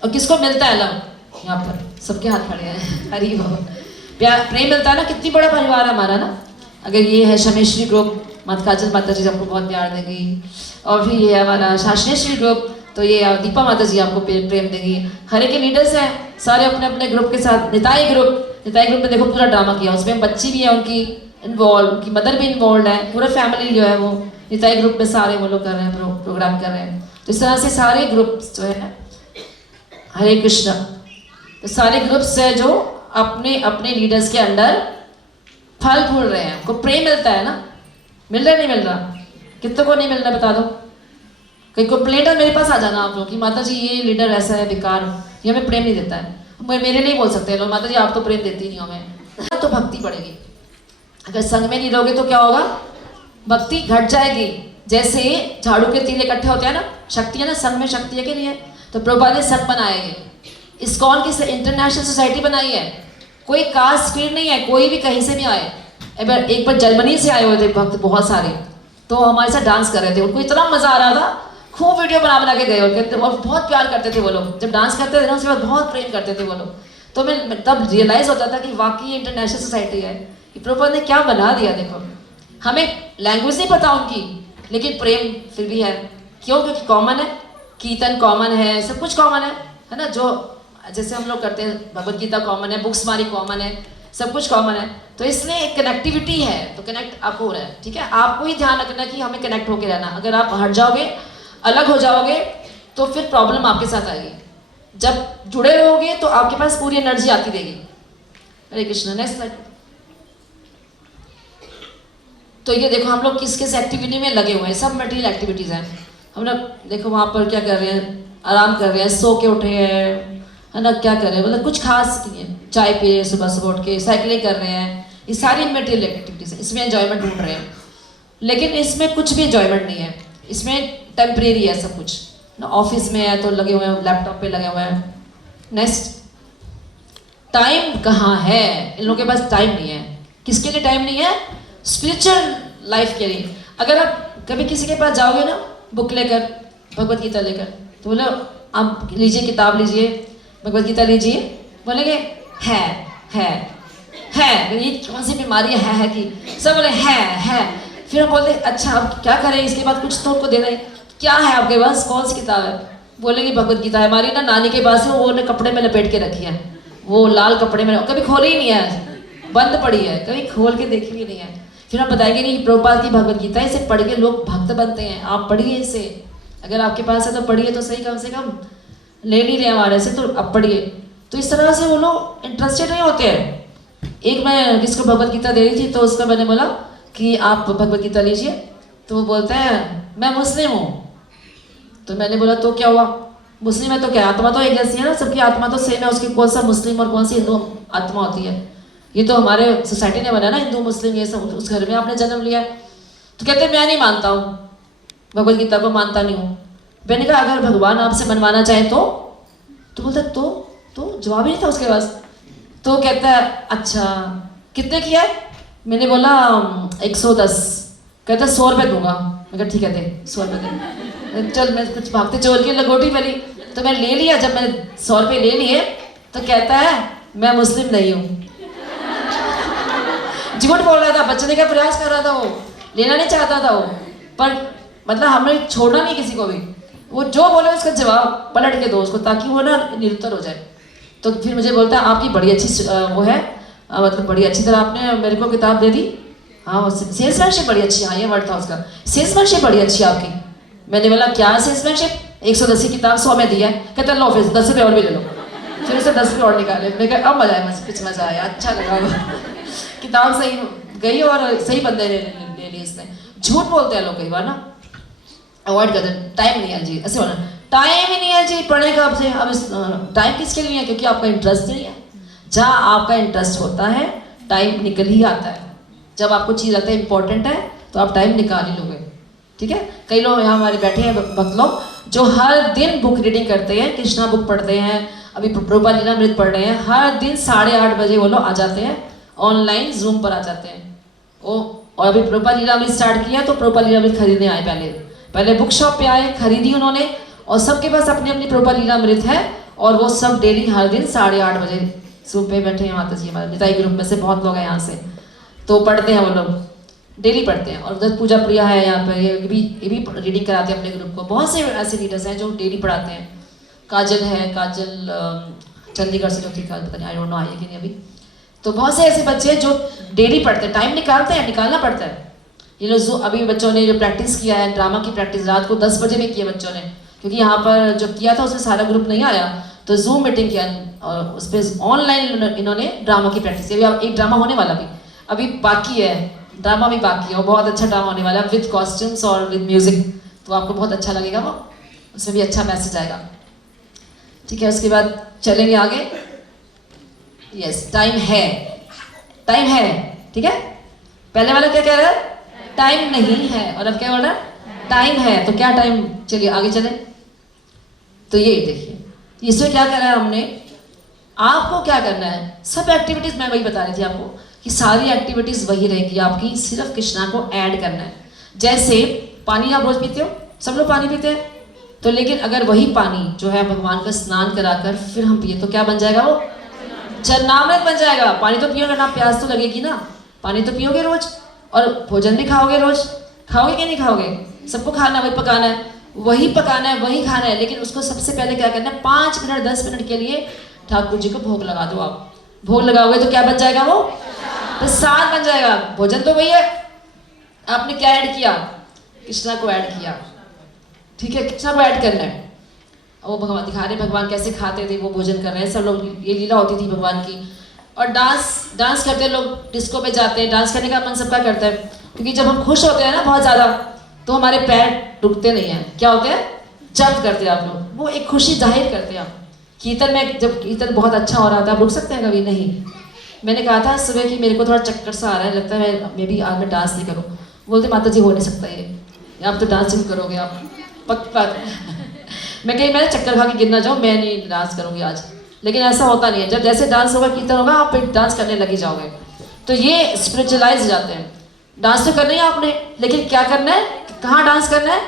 और किसको मिलता है लव? यहाँ पर सबके हाथ खड़े हैं। हरी बाबा, प्यार प्रेम मिलता है ना। कितनी बड़ा परिवार है हमारा ना। अगर ये है शमेश्वरी ग्रुप, माता काजल माता जी आपको बहुत प्यार देंगी, और भी ये है हमारा शासनेश्वरी ग्रुप, तो ये दीपा माता जी आपको प्रेम देंगी। हरे के लीडर्स हैं सारे अपने अपने ग्रुप के साथ। निताई ग्रुप में देखो पूरा ड्रामा किया, उसमें बच्ची भी है उनकी इन्वॉल्व, उनकी मदर भी इन्वॉल्व है, पूरा फैमिली जो है वो निताई ग्रुप में सारे वो लोग कर रहे हैं, प्रोग्राम कर रहे हैं। तो इस तरह से सारे ग्रुप्स जो है, हरे कृष्णा, तो सारे ग्रुप्स है जो अपने अपने लीडर्स के अंडर फल फूल रहे हैं। उनको प्रेम मिलता है ना, मिल रहा नहीं मिल रहा? कितने को नहीं मिल रहा बता दो। कहीं कंप्लेंट है मेरे पास आ जाना आप लोग कि माता जी ये लीडर ऐसा है बेकार, ये हमें प्रेम नहीं देता है। मेरे नहीं बोल सकते लोग, माता जी आप तो प्रेम देती नहीं हो हमें। तो भक्ति बढ़ेगी। अगर संग में नहीं रहोगे तो क्या होगा? भक्ति घट जाएगी। जैसे झाड़ू के तीर इकट्ठे होते हैं ना, शक्ति है ना, संग में शक्ति है कि नहीं है? तो प्रभुपाद ने संघ बनाया है, इस्कॉन की इंटरनेशनल सोसाइटी बनाई है। कोई कास्ट क्रीड नहीं है, कोई भी कहीं से भी आए। एक बार जर्मनी से आए हुए थे भक्त बहुत सारे, तो हमारे साथ डांस कर रहे थे। उनको इतना मजा आ रहा था, खूब वीडियो बना के गए और बहुत प्यार करते थे वो लोग। जब डांस करते थे ना उसके बाद बहुत प्रेम करते थे वो लोग। तो मैं तब रियलाइज होता था कि वाकई ये इंटरनेशनल सोसाइटी है। प्रभुपाद ने क्या बना दिया देखो। हमें लैंग्वेज नहीं पता उनकी, लेकिन प्रेम फिर भी है। क्यों? क्योंकि कॉमन है, कीर्तन कॉमन है, सब कुछ कॉमन है ना। जो जैसे हम लोग करते हैं, भगवत गीता कॉमन है, बुक्स हमारी कॉमन है, सब कुछ कॉमन है। तो इसलिए एक कनेक्टिविटी है, तो कनेक्ट आपको हो रहा है। ठीक है, आपको ही ध्यान रखना कि हमें कनेक्ट होकर रहना। अगर आप हट जाओगे, अलग हो जाओगे, तो फिर प्रॉब्लम आपके साथ आएगी। जब जुड़े रहोगे तो आपके पास पूरी एनर्जी आती रहेगी। हरे कृष्ण। Next slide. तो ये देखो हम लोग किस किस एक्टिविटी में लगे हुए हैं, सब मटेरियल एक्टिविटीज हैं। हम लोग देखो वहाँ पर क्या कर रहे हैं, आराम कर रहे हैं, सो के उठे हैं, है ना, क्या कर रहे हैं, मतलब कुछ खास नहीं है। चाय पी रहे हैं सुबह सुबह उठ के, साइकिलिंग कर रहे हैं, ये सारी मटेरियल एक्टिविटीज है। इसमें एंजॉयमेंट ढूंढ रहे हैं, लेकिन इसमें कुछ भी एंजॉयमेंट नहीं है। इसमें टेम्परेरी है सब कुछ ना। ऑफिस में है तो लगे हुए हैं, लैपटॉप पे लगे हुए हैं। नेक्स्ट, टाइम कहाँ है? इन लोगों के पास टाइम नहीं है। किसके लिए टाइम नहीं है? स्पिरिचुअल लाइफ के लिए। अगर आप कभी किसी के पास जाओगे ना, बुक लेकर, भगवत गीता लेकर, तो बोले आप लीजिए, किताब लीजिए, भगवत गीता लीजिए, बोलेंगे है ये कौन सी बीमारी है कि सब बोले है। फिर हम बोलते अच्छा अब क्या करें, इसके बाद कुछ तो उनको देना है। क्या है आपके पास, कौन सी किताब है? बोलेंगे भगवत गीता है। हमारी ना नानी के पास है, वो ने कपड़े में लपेट के रखी है, वो लाल कपड़े में, कभी खोली ही नहीं है, बंद पड़ी है, कभी खोल के देखी भी नहीं है। फिर हम बताएंगे नहीं, प्रभुपाद की भगवत गीता है, इसे पढ़ के लोग भक्त बनते हैं, आप पढ़िए इसे। अगर आपके पास है तो पढ़िए तो सही, कम से कम ले नहीं रहे हमारे से, तो अब पढ़िए। तो इस तरह से वो लोग इंटरेस्टेड नहीं होते हैं। एक मैं किसको भगवत गीता दे रही थी, तो उसका मैंने बोला कि आप भगवत गीता लीजिए, तो वो बोलते हैं मैं मुस्लिम हूँ। तो मैंने बोला तो क्या हुआ, मुस्लिम है तो क्या, आत्मा तो एक जैसी है ना, सबकी आत्मा तो सेम है। उसकी कौन सा मुस्लिम और कौन सी हिंदू आत्मा होती है? ये तो हमारे सोसाइटी ने बनाया ना, हिंदू मुस्लिम ये सब, उस घर में आपने जन्म लिया है। तो कहते मैं नहीं मानता हूँ, भगवत गीता को मानता नहीं हूँ। मैंने कहा अगर भगवान आपसे बनवाना चाहे तो बोलता तो जवाब ही नहीं था उसके पास। तो कहता है अच्छा कितने किया है? मैंने बोला 110। कहता 100 रुपये दूंगा। मैं कहा ठीक है दे 100 रुपये दे। चल मैं कुछ भागते चोर की लगोटी वाली, तो मैं ले लिया। जब मैंने 100 रुपये ले लिए तो कहता है मैं मुस्लिम नहीं हूँ। झूठ बोल रहा था, बचने का प्रयास कर रहा था, वो लेना नहीं चाहता था वो, पर मतलब हमने छोड़ना नहीं किसी को भी। वो जो बोले उसका जवाब पलट के दो उसको, ताकि वो ना निरुत्तर हो जाए। तो फिर मुझे बोलता है आपकी बड़ी अच्छी वो है, मतलब बड़ी अच्छी तरह आपने मेरे को किताब दे दी। हाँ सेल्समैनशिप बड़ी अच्छी, हाँ ये वर्ड था उसका, सेल्समैनशिप बड़ी अच्छी आपकी। मैंने बोला क्या सेल्समैनशिप, 110 की किताब 100 में दिया है। कहता लो फिर 10 रुपये और भी ले लो। फिर उसे 10 रुपये और निकाले। मैं कहा अब मजा आया, कुछ मजा आया, अच्छा लगा किताब सही गई और सही बंदे ने ले ली इसने। झूठ बोलते हैं लोग कई बार ना, अवॉइड करते हैं, टाइम नहीं है जी, ऐसे होना टाइम ही नहीं है जी पढ़ने का आपसे। अब टाइम किसके लिए है, क्योंकि आपका इंटरेस्ट नहीं है। जहाँ आपका इंटरेस्ट होता है टाइम निकल ही आता है। जब आपको चीज़ लगता है इंपॉर्टेंट है तो आप टाइम निकाल ही लोगे, ठीक है। कई लोग यहाँ हमारे बैठे हैं भक्त लोग जो हर दिन बुक रीडिंग करते हैं, कृष्णा बुक पढ़ते हैं, अभी प्रभुपाद लीलामृत पढ़ रहे हैं, हर दिन 8:30 बजे वो लोग आ जाते हैं, ऑनलाइन जूम पर आ जाते हैं वो। और अभी प्रभुपाद लीलामृत स्टार्ट किया तो प्रभुपाद लीलामृत खरीदने आए, पहले बुक शॉप पे आए, खरीदी उन्होंने, और सबके पास अपनी अपनी प्रभुपाद लीलामृत है, और वो सब डेली हर दिन 8:30 बजे जूम पे बैठे हैं। माता जी हमारे निताई ग्रुप में से बहुत लोग हैं यहाँ से, तो पढ़ते हैं वो लोग, डेली पढ़ते हैं। और उधर पूजा प्रिया है यहाँ पर, ये भी रीडिंग कराते हैं अपने ग्रुप को। बहुत से ऐसे लीडर्स हैं जो डेली पढ़ाते हैं। काजल है, काजल चंडीगढ़ से जो थी, पता नहीं आई डोंट नो आई है कि नहीं अभी। तो बहुत से ऐसे बच्चे हैं जो डेली पढ़ते हैं, टाइम निकालते हैं, निकालना पड़ता है। ये लोग जो अभी बच्चों ने जो प्रैक्टिस किया है, ड्रामा की प्रैक्टिस रात को 10 बजे में किया बच्चों ने, क्योंकि यहाँ पर जो किया था उसमें सारा ग्रुप नहीं आया, तो जूम मीटिंग किया और उस पर ऑनलाइन इन्होंने ड्रामा की प्रैक्टिस की। अभी एक ड्रामा होने वाला भी अभी बाकी है, ड्रामा भी बाकी है, वो बहुत अच्छा ड्रामा होने वाला है विद कॉस्ट्यूम्स और विद म्यूजिक, तो आपको बहुत अच्छा लगेगा वो, उसमें भी अच्छा मैसेज आएगा, ठीक है। उसके बाद चलेंगे आगे। यस टाइम है, टाइम है, ठीक है। पहले वाला क्या कह रहा है, टाइम नहीं है, और अब क्या बोल रहा है, टाइम है। तो क्या टाइम, चलिए आगे चले। तो ये देखिए इसमें क्या करा है हमने, आपको क्या करना है, सब एक्टिविटीज मैं वही बता रही थी आपको कि सारी एक्टिविटीज वही रहेगी आपकी, सिर्फ कृष्णा को ऐड करना है। जैसे पानी आप रोज पीते हो, सब लोग पानी पीते हैं, तो लेकिन अगर वही पानी जो है भगवान का स्नान कराकर फिर हम पिए तो क्या बन जाएगा, वो चरणामृत बन जाएगा। पानी तो पियोगे ना, प्यास तो लगेगी ना, पानी तो पियोगे रोज, और भोजन भी खाओगे रोज, खाओगे कि नहीं खाओगे, सबको खाना वही पकाना है, वही पकाना है, वही खाना है। लेकिन उसको सबसे पहले क्या करना है, 5 मिनट 10 मिनट के लिए ठाकुर जी को भोग लगा दो। आप भोग लगाओगे तो क्या बन जाएगा, वो प्रसाद बन जाएगा। भोजन तो वही है, आपने क्या ऐड किया, कृष्णा को ऐड किया, ठीक है, कृष्णा को ऐड करना है। वो भगवान दिखा रहे भगवान कैसे खाते थे, वो भोजन कर रहे हैं सब लोग, ये लीला होती थी भगवान की। और डांस करते हैं लोग, डिस्को पे जाते हैं, डांस करने का मन सबका करता है, क्योंकि जब हम खुश होते हैं ना बहुत ज़्यादा तो हमारे पैर रुकते नहीं हैं, क्या होते हैं, जंप करते हैं आप लोग, वो एक खुशी जाहिर करते हैं आप। कीर्तन में जब कीर्तन बहुत अच्छा हो रहा था, आप रुक सकते हैं कभी नहीं। मैंने कहा था सुबह कि मेरे को थोड़ा चक्कर सा आ रहा है, लगता है मैं भी आज मैं डांस नहीं करूँ। बोलते माता जी हो नहीं सकता ये, आप तो डांस जरूर करोगे आप, पक्का। मैं कहीं मैंने चक्कर खा के गिर ना जाऊँ, मैं नहीं डांस करूँगी आज। लेकिन ऐसा होता नहीं है, जब जैसे डांस होगा कीर्तन होगा आप फिर डांस करने लगी जाओगे। तो ये स्पिरिचुअलाइज हो जाते हैं। डांस तो करना ही आपने, लेकिन क्या करना है, कहाँ डांस करना है,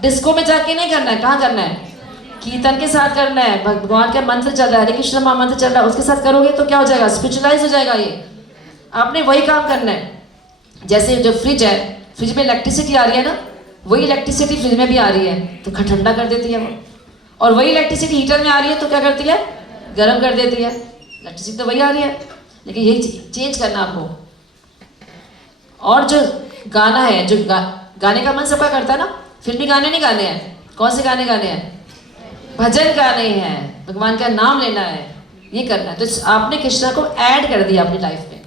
डिस्को में जाके नहीं करना है, कहाँ करना है, कीर्तन के साथ करना है। भगवान का मंत्र चल रहा है, हरे कृष्ण महामंत्र चल रहा है, उसके साथ करोगे तो क्या हो जाएगा, स्पिरिचुअलाइज हो जाएगा। ये आपने वही काम करना है। जैसे जो फ्रिज है, फ्रिज में इलेक्ट्रिसिटी आ रही है ना, वही इलेक्ट्रिसिटी फ्रिज में भी आ रही है तो ठंडा कर देती है वो, और वही इलेक्ट्रिसिटी हीटर में आ रही है तो क्या करती है, गर्म कर देती है। इलेक्ट्रिसिटी तो वही आ रही है, लेकिन यही चेंज करना आपको। और जो गाना है, जो गाने का मन सबका करता है ना, फिल्मी गाने नहीं गाने हैं, कौन से गाने गाने हैं, भजन गाने हैं, भगवान का नाम लेना है, ये करना है। तो आपने कृष्णा को ऐड कर दिया अपनी लाइफ में,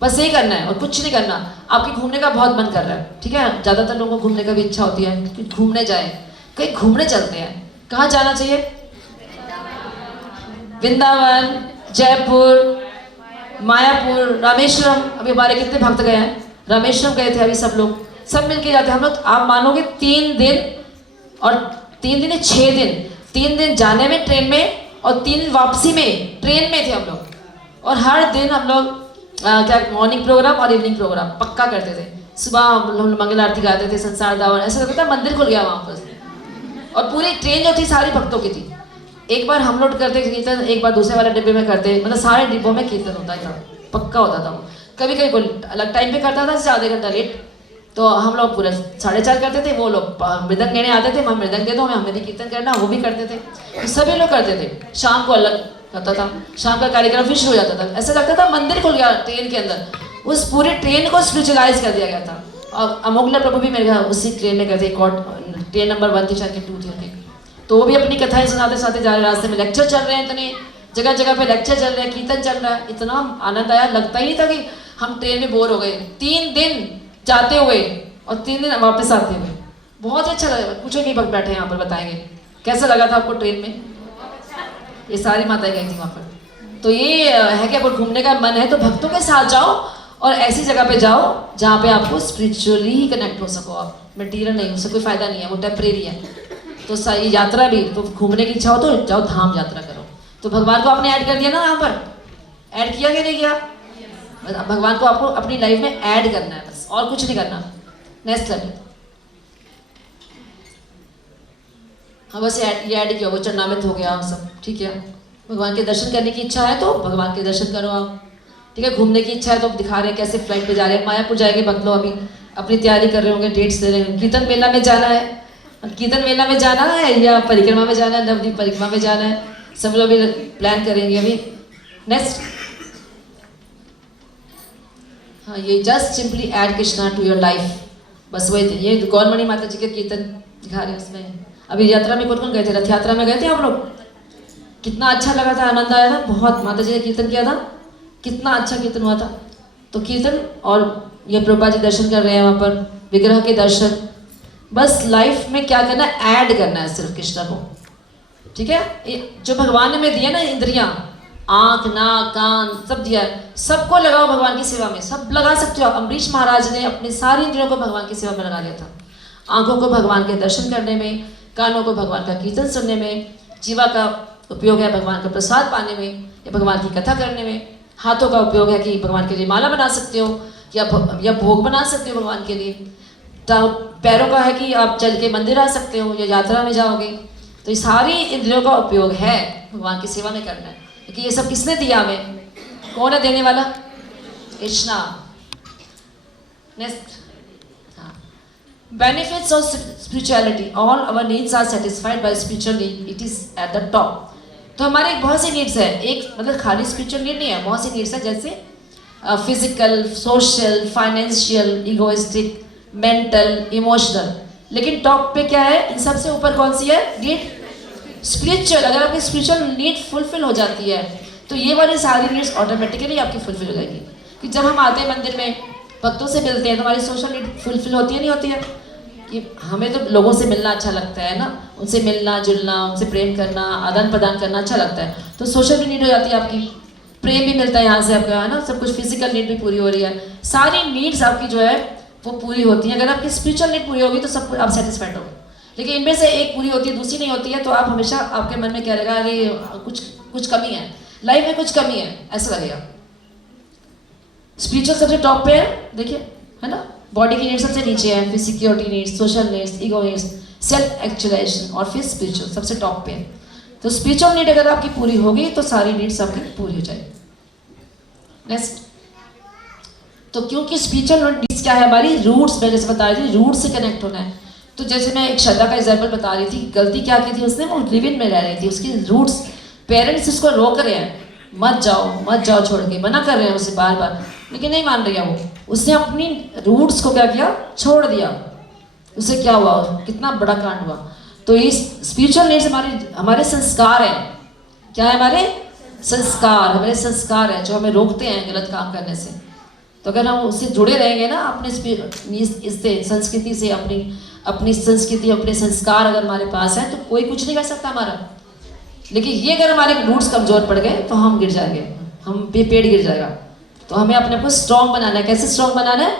बस यही करना है और कुछ नहीं करना। आपके घूमने का बहुत मन कर रहा है, ठीक है, ज़्यादातर लोगों को घूमने का भी इच्छा होती है कि घूमने जाए, कहीं घूमने चलते हैं। कहाँ जाना चाहिए, वृंदावन, जयपुर, मायापुर, रामेश्वरम। अभी हमारे कितने भक्त गए हैं, रामेश्वरम गए थे अभी सब लोग, सब मिलके जाते हैं हम लोग। आप मानोगे 3 दिन, और 3 दिन 6 दिन, 3 दिन जाने में ट्रेन में और 3 दिन वापसी में ट्रेन में थे हम लोग। और हर दिन हम लोग क्या मॉर्निंग प्रोग्राम और इवनिंग प्रोग्राम पक्का करते थे। सुबह हम लोग मंगल आरती गाते थे, संसार दावन, ऐसा लगता था मंदिर खुल गया वहाँ पर। और पूरी ट्रेन जो थी सारी भक्तों की थी। एक बार हम लोग करते कीर्तन, एक बार दूसरे वाले डिब्बे में करते, मतलब सारे डिब्बों में कीर्तन होता था, पक्का होता था वो। कभी कभी कोई अलग टाइम पे करता था, जैसे आधे घंटा लेट, तो हम लोग पूरा 4:30 करते थे, वो लोग मृदंग लेने आते थे, हम मृदंग दे दो, हमें भी कीर्तन करना, वो भी करते थे, तो सभी लोग करते थे। शाम को अलग होता था, शाम का कार्यक्रम फिर शुरू हो जाता था, ऐसा लगता था मंदिर खुल गया ट्रेन के अंदर, उस पूरे ट्रेन को स्पिरिचुअलाइज कर दिया गया था। और अमोघला प्रभु भी मेरे घर उसी ट्रेन में गए थे, ट्रेन नंबर 1 थी शायद 2 थी, तो वो भी अपनी कथाएं सुनाते सुनाते जा रहे, रास्ते में लेक्चर चल रहे हैं, इतने जगह जगह पे लेक्चर चल रहे हैं, कीर्तन चल रहा है, इतना आनंद आया, लगता ही नहीं था कि हम ट्रेन में बोर हो गए। 3 दिन जाते हुए और 3 दिन वापस आते हुए, बहुत अच्छा लगा। पूछो नहीं, बैठे यहाँ पर बताएंगे कैसा लगा था आपको ट्रेन में। ये सारी माताएं गई थी वहाँ पर। तो ये है कि अगर घूमने का मन है तो भक्तों के साथ जाओ और ऐसी जगह पे जाओ जहाँ पे आपको स्पिरिचुअली ही कनेक्ट हो सको आप, मटीरियल नहीं, उससे कोई फायदा नहीं है, वो टेम्परेरी है। तो सही यात्रा भी, तो घूमने की इच्छा हो तो जाओ धाम यात्रा करो। तो भगवान को आपने ऐड कर दिया ना, यहाँ पर ऐड किया कि नहीं किया? भगवान को आपको अपनी लाइफ में ऐड करना है बस, और कुछ नहीं करना। नेक्स्ट स्टेप, हाँ बस ये ऐड किया, वो चरणामृत हो गया सब, ठीक है। भगवान के दर्शन करने की इच्छा है तो भगवान के दर्शन करो आप, ठीक है। घूमने की इच्छा है तो दिखा रहे हैं कैसे फ्लाइट पे जा रहे हैं, मायापुर जाएंगे भक्त लोग, अभी अपनी तैयारी कर रहे होंगे, डेट्स ले रहे हैं। कीर्तन मेला में जाना है, कीर्तन मेला में जाना है या परिक्रमा में जाना है, नवदीप परिक्रमा में जाना है, सब लोग अभी प्लान करेंगे अभी। नेक्स्ट, हाँ ये just simply add Krishna to your life, बस वही थे। ये गौरमणि माता जी के कीर्तन दिखा रहे हैं उसमें। अभी यात्रा में कौन कौन गए थे? रथ यात्रा में गए थे आप लोग? कितना अच्छा लगा था, आनंद आया था बहुत। माता जी ने कीर्तन किया था, कितना अच्छा कीर्तन हुआ था। तो कीर्तन और ये प्रभुपाद जी दर्शन कर रहे हैं वहाँ पर, विग्रह के दर्शन। बस लाइफ में क्या करना है, ऐड करना है सिर्फ कृष्ण को, ठीक है। जो भगवान ने हमें दिया ना इंद्रियां, आंख नाक कान सब दिया है, सबको लगाओ भगवान की सेवा में, सब लगा सकते हो। अम्बरीश महाराज ने अपने सारी इंद्रियों को भगवान की सेवा में लगा दिया था। आंखों को भगवान के दर्शन करने में, कानों को भगवान का कीर्तन सुनने में, जीवा का उपयोग है भगवान का प्रसाद पाने में या भगवान की कथा करने में, हाथों का उपयोग है कि भगवान के लिए माला बना सकते हो या भोग बना सकते हो भगवान के लिए। पैरों का है कि आप चल के मंदिर आ सकते हो या यात्रा में जाओगे। तो ये सारी इंद्रियों का उपयोग है भगवान की सेवा में करना है, क्योंकि ये सब किसने दिया हमें? कौन है देने वाला? Krishna. Next, benefits of spirituality, all our needs are satisfied by spiritual need, it is at the top। तो हमारे बहुत सी नीड्स है, एक मतलब खाली स्पिरिचुअल नीड नहीं है, बहुत सी नीड्स है, जैसे physical, social, financial, egoistic, mental, emotional. लेकिन टॉप पे क्या है इन सबसे ऊपर? कौन सी है नीड? स्पिरिचुअल। अगर आपकी स्पिरिचुअल नीड फुलफिल हो जाती है तो ये वाली सारी नीड्स ऑटोमेटिकली आपकी फुलफिल हो जाएगी। कि जब हम आते हैं मंदिर में, भक्तों से मिलते हैं, तो हमारी सोशल नीड फुलफिल होती है नहीं होती है? कि हमें तो लोगों से मिलना अच्छा लगता है ना, उनसे मिलना जुलना, उनसे प्रेम करना, आदान प्रदान करना अच्छा लगता है, तो सोशल भी नीड हो जाती है आपकी, प्रेम भी मिलता है यहाँ से आपका, है ना, सब कुछ फिजिकल नीड भी पूरी हो रही है, सारी नीड्स आपकी जो है वो पूरी होती है। अगर आपकी स्पिरिचुअल नीड पूरी होगी तो सब आप सेटिस्फाइड हो। लेकिन इनमें से एक पूरी होती है, दूसरी नहीं होती है, तो आप हमेशा आपके मन में क्या लगेगा, अरे कुछ कमी है लाइफ में, कुछ कमी है, ऐसा लगेगा। स्पिरिचुअल सबसे टॉप पे है, देखिए, है ना। बॉडी की नीड्स सबसे नीचे है, फिर security needs, social needs, ego needs, self actualisation, और फिर स्पिरिचुअल सबसे टॉप पे है। तो स्पिरिचुअल नीड अगर आपकी पूरी होगी तो सारी नीड्स आपकी पूरी हो जाएगी। नेक्स्ट, तो क्योंकि स्पिरिचुअल नीड्स क्या है हमारी? रूट्स, मैं जैसे बता रही थी, रूट से कनेक्ट होना है। तो जैसे मैं एक श्रद्धा का एग्जाम्पल बता रही थी, गलती क्या की थी उसने? वो लिव इन में रह रही थी, उसकी रूट्स, पेरेंट्स उसको रोक रहे हैं, मत जाओ छोड़ के, मना कर रहे हैं उसे बार बार, लेकिन नहीं मान रही है वो। उसने अपनी रूट्स को क्या किया? छोड़ दिया। उससे क्या हुआ? कितना बड़ा कांड हुआ। तो ये स्पिरिचुअल नीड्स हमारे संस्कार हैं। क्या है? हमारे संस्कार है जो हमें रोकते हैं गलत काम करने से। तो अगर हम उससे जुड़े रहेंगे ना, अपने इससे संस्कृति से, अपनी संस्कृति, अपने संस्कार अगर हमारे पास है तो कोई कुछ नहीं कर सकता हमारा। लेकिन ये अगर हमारे रूट्स कमजोर पड़ गए तो हम गिर जाएंगे, हम पेड़ गिर जाएगा। तो हमें अपने को स्ट्रॉन्ग बनाना है। कैसे स्ट्रॉन्ग बनाना है?